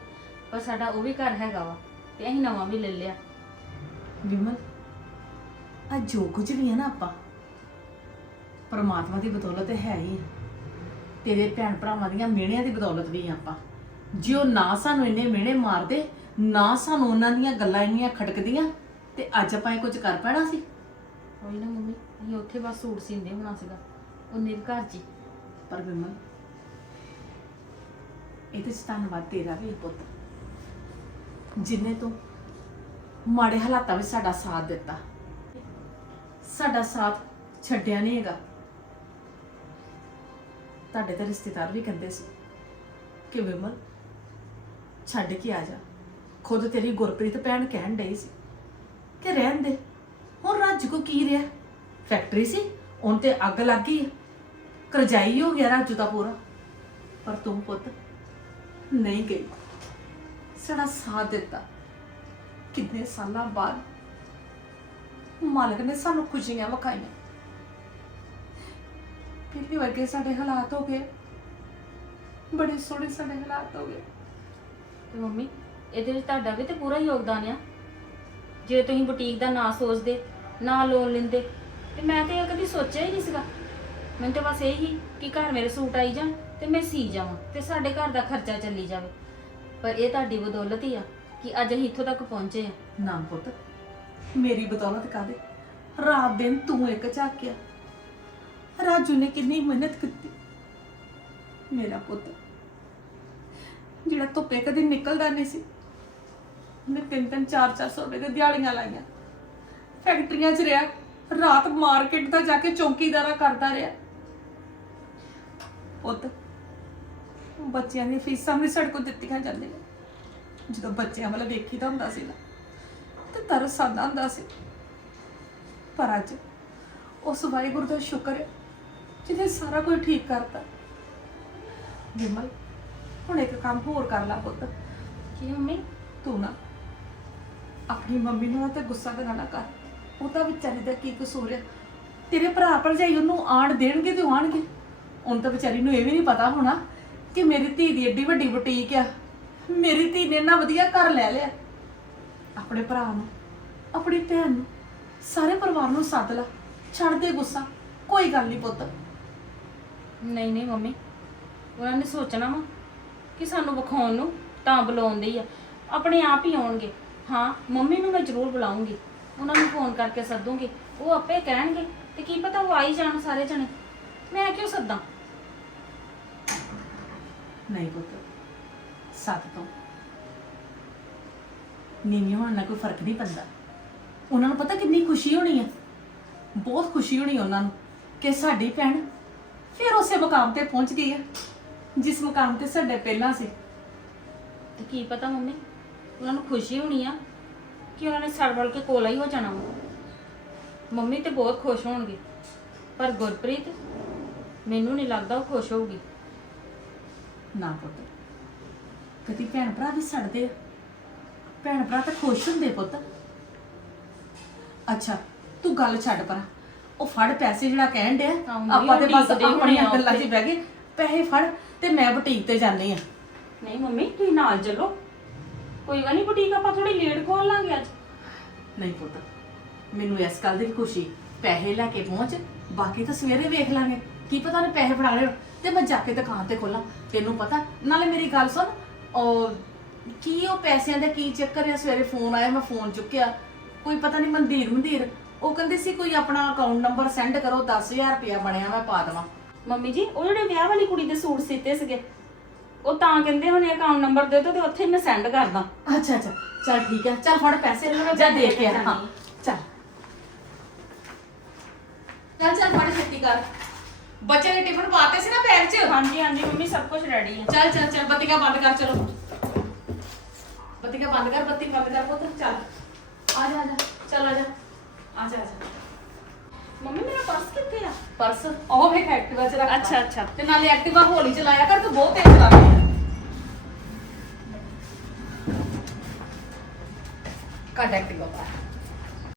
[SPEAKER 4] ਪਰ ਸਾਡਾ ਉਹ ਵੀ ਘਰ ਹੈਗਾ ਵਾ ਤੇ ਅਸੀਂ ਨਵਾਂ ਵੀ ਲੈ ਲਿਆ।
[SPEAKER 6] ਵਿਮਲ ਆ ਜੋ ਕੁਝ ਵੀ ਹੈ ਨਾ ਆਪਾਂ ਪਰਮਾਤਮਾ ਦੀ ਬਦੌਲਤ ਹੈ ਹੀ। ਆ। ਤੇਰੇ ਭੈਣ ਭਰਾਵਾਂ ਦੀਆਂ ਮਿਹਣਿਆਂ ਦੀ ਬਦੌਲਤ ਵੀ ਆ ਆਪਾਂ। ਜੇ ਉਹ ਨਾ ਸਾਨੂੰ ਇੰਨੇ ਮਿਹਣੇ ਮਾਰਦੇ ਨਾ ਸਾਨੂੰ ਉਹਨਾਂ ਦੀਆਂ ਗੱਲਾਂ ਇੰਨੀਆਂ ਖਟਕਦੀਆਂ ਤੇ ਅੱਜ ਆਪਾਂ ਇਹ ਕੁਝ ਕਰ ਪੈਣਾ ਸੀ?
[SPEAKER 4] ਕੋਈ ਨਾ ਮੰਮੀ, ਅਸੀਂ ਉੱਥੇ ਬਸ ਸੂਟ ਸੀਂਦੇ ਹੋਣਾ ਸੀਗਾ ਉਹਨੇ ਵੀ ਘਰ 'ਚ ਹੀ।
[SPEAKER 6] ਪਰ ਵਿਮਲ, ਇਹਦੇ 'ਚ ਧੰਨਵਾਦ ਤੇਰਾ ਵੀ ਪੁੱਤ। ਜਿਨੇ ਤੂੰ ਮਾੜੇ ਹਾਲਾਤਾਂ ਵਿੱਚ ਸਾਡਾ ਸਾਥ ਦਿੱਤਾ। ਸਾਡਾ ਸਾਥ ਛੱਡਿਆ ਨਹੀਂ ਹੈਗਾ। ਤੁਹਾਡੇ ਤਾਂ ਰਿਸ਼ਤੇਦਾਰ ਵੀ ਕਹਿੰਦੇ ਸੀ ਕਿ ਵਿਮਲ, ਛੱਡ ਕੇ ਆ ਜਾ। ਖੁਦ ਤੇਰੀ ਗੁਰਪ੍ਰੀਤ ਭੈਣ ਕਹਿਣ ਡਈ ਸੀ। ਕਿ ਰਹਿਣ ਦੇ? ਹੁਣ ਰੱਜ ਕੋ ਕੀ ਰਿਹਾ? ਫੈਕਟਰੀ ਸੀ ਉਹਨ ਤੇ ਅੱਗ ਲੱਗ ਗਈ ਹੈ। ਕਰਜਾਈ ਹੋ ਗਿਆ ਰਾਜੂ ਦਾ ਪੂਰਾ। ਪਰ ਤੂੰ ਪੁੱਤ ਨਹੀਂ ਗਈ। ਸਾਡਾ ਸਾਥ ਦਿੱਤਾ। ਕਿੰਨੇ ਸਾਲਾਂ ਬਾਅਦ ਮਾਲਕ ਨੇ ਸਾਨੂੰ ਖੁਸ਼ੀਆਂ ਵਿਖਾਈਆਂ। ਪਹਿਲੀ ਵਰਗੇ ਸਾਡੇ ਹਾਲਾਤ ਹੋ ਗਏ। ਬੜੇ ਸੋਹਣੇ ਸਾਡੇ ਹਾਲਾਤ ਹੋ ਗਏ।
[SPEAKER 4] ਤੇ ਮੰਮੀ, ਇਹਦੇ ਵਿੱਚ ਤੁਹਾਡਾ ਵੀ ਤੇ ਪੂਰਾ ਯੋਗਦਾਨ ਆ। ਜੇ ਤੁਸੀਂ ਬੁਟੀਕ ਦਾ ਨਾਂ ਸੋਚਦੇ, ਨਾ ਲੋਨ ਲੈਂਦੇ, ਤੇ ਮੈਂ ਤੇ ਇਹ ਕਦੀ ਸੋਚਿਆ ਹੀ ਨਹੀਂ ਸੀਗਾ। ਮੈਨੂੰ ਤੇ ਬਸ ਇਹ ਹੀ ਕਿ ਘਰ ਮੇਰੇ ਸੂਟ ਆਈ ਜਾਣ ਤੇ ਮੈਂ ਸੀ ਜਾਵਾਂ ਤੇ ਸਾਡੇ ਘਰ ਦਾ ਖਰਚਾ ਚੱਲੀ ਜਾਵੇ। ਪਰ ਇਹ ਤੁਹਾਡੀ ਬਦੌਲਤ ਹੀ ਆ ਕਿ ਅੱਜ ਅਸੀਂ ਇੱਥੋਂ ਤੱਕ ਪਹੁੰਚੇ ਆ।
[SPEAKER 6] ਨਾ ਪੁੱਤ, ਮੇਰੀ ਬਦੌਲਤ ਕਾਦੇ ਰਾਤ ਦਿਨ ਤੂੰ ਇੱਕ ਝਾਕਿਆ। ਰਾਜੂ ਨੇ ਕਿੰਨੀ ਮਿਹਨਤ ਕੀਤੀ। ਮੇਰਾ ਪੁੱਤ, ਜਿਹੜਾ ਧੁੱਪੇ ਕਦੇ ਨਿਕਲਦਾ ਨਹੀਂ ਸੀ ਉਹਨੇ ਤਿੰਨ ਤਿੰਨ ਚਾਰ ਚਾਰ ਸੌ ਰੁਪਏ ਦੀ ਦਿਹਾੜੀਆਂ ਲਾਈਆਂ। ਫੈਕਟਰੀਆਂ 'ਚ ਰਿਹਾ ਰਾਤ ਮਾਰਕੀਟ ਦਾ ਜਾ ਕੇ ਚੌਕੀਦਾਰਾ ਕਰਦਾ ਰਿਹਾ। ਪੁੱਤ ਬੱਚਿਆਂ ਦੀਆਂ ਫੀਸਾਂ ਵੀ ਸਾਡੇ ਕੋਲ ਦਿੱਤੀਆਂ ਜਾਂਦੀਆਂ ਜਦੋਂ ਬੱਚਿਆਂ ਵੱਲ ਵੇਖੀਦਾ ਹੁੰਦਾ ਸੀ ਨਾ ਤੇ ਤਰਸ ਆਉਂਦਾ ਹੁੰਦਾ ਸੀ। ਪਰ ਅੱਜ ਉਸ ਵਾਹਿਗੁਰੂ ਦਾ ਸ਼ੁਕਰ ਹੈ ਜਿਹਨੇ ਸਾਰਾ ਕੁਝ ਠੀਕ ਕਰਤਾ। ਵਿਮਲ ਹੁਣ ਇੱਕ ਕੰਮ ਹੋਰ ਕਰ ਲੈ ਪੁੱਤ।
[SPEAKER 4] ਕੀ ਮੰਮੀ?
[SPEAKER 6] ਤੂੰ ਨਾ ਆਪਣੀ ਮੰਮੀ ਨੂੰ ਨਾ ਤੇ ਗੁੱਸਾ ਕਰਨਾ ਨਾ ਕਰ। ਉਹ ਤਾਂ ਵਿਚਾਰੀ ਦਾ ਕੀ ਕਸੂਰ ਹੈ ਤੇਰੇ ਭਰਾ ਭਰਜਾਈ ਉਹਨੂੰ ਆਣ ਦੇਣਗੇ ਤੇ ਉਹ ਆਣਗੇ। ਉਹਨੂੰ ਤਾਂ ਵਿਚਾਰੀ ਨੂੰ ਇਹ ਵੀ ਨਹੀਂ ਪਤਾ ਹੋਣਾ ਕਿ ਮੇਰੀ ਧੀ ਦੀ ਏਡੀ ਵੱਡੀ ਬੁਟੀਕ ਆ। ਮੇਰੀ ਧੀ ਨੇ ਇੰਨਾ ਵਧੀਆ ਘਰ ਲੈ ਲਿਆ। ਆਪਣੇ ਭਰਾ ਨੂੰ, ਆਪਣੀ ਭੈਣ ਨੂੰ, ਸਾਰੇ ਪਰਿਵਾਰ ਨੂੰ ਸੱਦ ਲਾ। ਛੱਡ ਦੇ ਗੁੱਸਾ। ਕੋਈ ਗੱਲ ਨਹੀਂ ਪੁੱਤ।
[SPEAKER 4] ਨਹੀਂ ਨਹੀਂ ਮੰਮੀ। ਉਹਨਾਂ ਨੇ ਸੋਚਣਾ ਵਾ ਕਿ ਸਾਨੂੰ ਵਿਖਾਉਣ ਨੂੰ ਤਾਂ ਬੁਲਾਉਂਦੇ ਹੀ ਆ। ਆਪਣੇ ਆਪ ਹੀ ਆਉਣਗੇ। ਹਾਂ ਮੰਮੀ ਨੂੰ ਮੈਂ ਜ਼ਰੂਰ ਬੁਲਾਉਂਗੀ। ਉਹਨਾਂ ਨੂੰ ਫੋਨ ਕਰਕੇ ਸੱਦੂਗੀ। ਉਹ ਆਪੇ ਕਹਿਣਗੇ ਤੇ ਕੀ ਪਤਾ ਉਹ ਆਈ ਜਾਣ ਸਾਰੇ ਜਣੇ। ਮੈਂ ਕਿਉਂ ਸੱਦਾਂ?
[SPEAKER 6] ਨਹੀਂ ਪੁੱਤ ਸੱਤ ਤੋਂ। ਨੀਵੀਂ ਹੋਣ ਨਾਲ ਕੋਈ ਫ਼ਰਕ ਨਹੀਂ ਪੈਂਦਾ। ਉਹਨਾਂ ਨੂੰ ਪਤਾ ਕਿੰਨੀ ਖੁਸ਼ੀ ਹੋਣੀ ਹੈ ਬਹੁਤ ਖੁਸ਼ੀ ਹੋਣੀ ਉਹਨਾਂ ਨੂੰ ਕਿ ਸਾਡੀ ਭੈਣ ਫਿਰ ਉਸੇ ਮੁਕਾਮ ਤੇ ਪਹੁੰਚ ਗਈ ਹੈ ਜਿਸ ਮੁਕਾਮ ਤੇ ਸਾਡੇ ਪਹਿਲਾਂ ਸੀ।
[SPEAKER 4] ਤੇ ਕੀ ਪਤਾ ਮੰਮੀ? ਉਹਨਾਂ ਨੂੰ ਖੁਸ਼ੀ ਹੋਣੀ ਆ ਕਿ ਉਹਨਾਂ ਨੇ ਸੜ ਵੜ ਕੇ ਕੋਲਾ ਹੀ ਹੋ ਜਾਣਾ ਵਾ। ਮੰਮੀ ਤੇ ਬਹੁਤ ਖੁਸ਼ ਹੋਣਗੇ ਪਰ ਗੁਰਪ੍ਰੀਤ ਮੈਨੂੰ ਨਹੀਂ ਲੱਗਦਾ ਉਹ ਖੁਸ਼ ਹੋਊਗੀ।
[SPEAKER 6] ਨਾ ਪੁੱਤ ਕਦੀ ਭੈਣ ਭਰਾ ਵੀ ਸੜਦੇ ਆ। ਭੈਣ ਭਰਾ ਤਾਂ ਖੁਸ਼ ਹੁੰਦੇ ਪੁੱਤ। ਅੱਛਾ ਤੂੰ ਗੱਲ ਛੱਡ ਪਰ। ਉਹ ਫੜ ਪੈਸੇ ਜਿਹੜਾ ਕਹਿਣ ਡਿਆ
[SPEAKER 4] ਆਉਂਦੀ
[SPEAKER 6] ਆਪਾਂ ਤੇ ਬਸ
[SPEAKER 4] ਉਡੀਕਦੇ ਹੋਣੇ
[SPEAKER 6] ਆਪਣੀਆਂ
[SPEAKER 4] ਆ
[SPEAKER 6] ਗੱਲਾਂ 'ਚ। ਬਹਿ ਗਏ। ਪੈਸੇ ਫੜ ਤੇ ਮੈਂ ਬੁਟੀਕ ਤੇ ਜਾਂਦੀ ਆ।
[SPEAKER 4] ਨਹੀਂ ਮੰਮੀ ਤੁਸੀਂ ਨਾਲ ਚੱਲੋ। ਕੋਈ ਗੱਲ ਨਹੀਂ ਬੁਟੀਕ ਆਪਾਂ ਥੋੜੀ ਲੇਟ ਖੋਲ ਲਾਂਗੇ ਅੱਜ।
[SPEAKER 6] ਨਹੀਂ ਪੁੱਤ ਮੈਨੂੰ ਇਸ ਗੱਲ ਦੀ ਵੀ ਖੁਸ਼ੀ ਪੈਸੇ ਲੈ ਕੇ ਪਹੁੰਚ ਬਾਕੀ ਤਾਂ ਸਵੇਰੇ ਵੇਖ ਲਾਂਗੇ। ਕੀ ਪਤਾ ਨੇ ਪੈਸੇ ਫੜਾ ਹੋਣ ਤੇ ਮੈਂ ਜਾ ਕੇ ਦੁਕਾਨ ਤੇ ਖੋਲਾਂ। ਤੈਨੂੰ ਪਤਾ ਨਾਲੇ ਮੇਰੀ ਗੱਲ ਸੁਣ ਉਹ ਕੀ ਉਹ ਪੈਸਿਆਂ ਦਾ ਕੀ ਚੱਕਰ ਆ? ਸਵੇਰੇ ਫੋਨ ਆਇਆ ਮੈਂ ਫੋਨ ਚੁੱਕਿਆ। ਕੋਈ ਪਤਾ ਨਹੀਂ ਮੰਦੀਰ ਮੰਦੀਰ ਉਹ ਕਹਿੰਦੇ ਸੀ ਕੋਈ ਆਪਣਾ ਅਕਾਊਂਟ ਨੰਬਰ ਸੈਂਡ ਕਰੋ 10000 ਰੁਪਇਆ ਬਣਿਆ ਮੈਂ ਪਾ ਦੇਵਾਂ।
[SPEAKER 4] ਮੰਮੀ ਜੀ ਉਹ ਜਿਹੜੇ ਵਿਆਹ ਵਾਲੀ ਕੁੜੀ ਦੇ ਸੂਟ ਸੀਤੇ ਸੀਗੇ। ਉਹ ਤਾਂ ਕਹਿੰਦੇ ਹੁਣੇ ਅਕਾਊਂਟ ਨੰਬਰ ਦੇ ਦਿਓ ਤੇ ਉੱਥੇ ਹੀ ਮੈਂ ਸੈਂਡ ਕਰਦਾ।
[SPEAKER 6] ਅੱਛਾ ਅੱਛਾ। ਚਲ ਠੀਕ ਹੈ। ਚਲ ਫੜ ਪੈਸੇ ਜਾ ਦੇ ਕੇ ਆ। ਹਾਂ। ਚਲ। ਚੱਲ ਚੱਲ ਫੜ ਛੇਤੀ ਕਰ। ਬੱਚੇ ਦੇ ਟਿਫਨ ਪਾਤੇ ਸੀ ਨਾ ਬੈਗ 'ਚ?
[SPEAKER 4] ਹਾਂਜੀ ਹਾਂਜੀ ਮੰਮੀ ਸਭ ਕੁਝ ਰੈਡੀ ਹੈ
[SPEAKER 6] ਚੱਲ ਚੱਲ ਚੱਲ ਬੱਤੀਆਂ ਬੰਦ ਕਰ ਚਲੋ। ਬੱਤੀਆਂ ਬੰਦ ਕਰ ਬੱਤੀ ਬੰਦ ਕਰ ਪੁੱਤ ਚੱਲ। ਆ ਜਾ ਆ ਜਾ। ਚੱਲ ਆ ਜਾ। ਆ ਜਾ ਆ ਜਾ।
[SPEAKER 4] ਮੰਮੀ ਮੇਰਾ ਪਰਸ ਕਿੱਥੇ ਆ?
[SPEAKER 6] ਪਰਸ ਉਹ ਵੇਖ ਐਕਟਿਵਾ 'ਚ ਰੱਖ
[SPEAKER 4] ਅੱਛਾ, ਅੱਛਾ।
[SPEAKER 6] ਤੇ ਨਾਲੇ ਐਕਟਿਵਾ ਹੌਲੀ ਚਲਾਇਆ ਕਰ ਤੂੰ ਬਹੁਤ ਤੇਜ਼ ਚਲਾਉਂਦੀ ਹੈ ਕੱਢ ਐਕਟਿਵਾ ਬਾਹਰ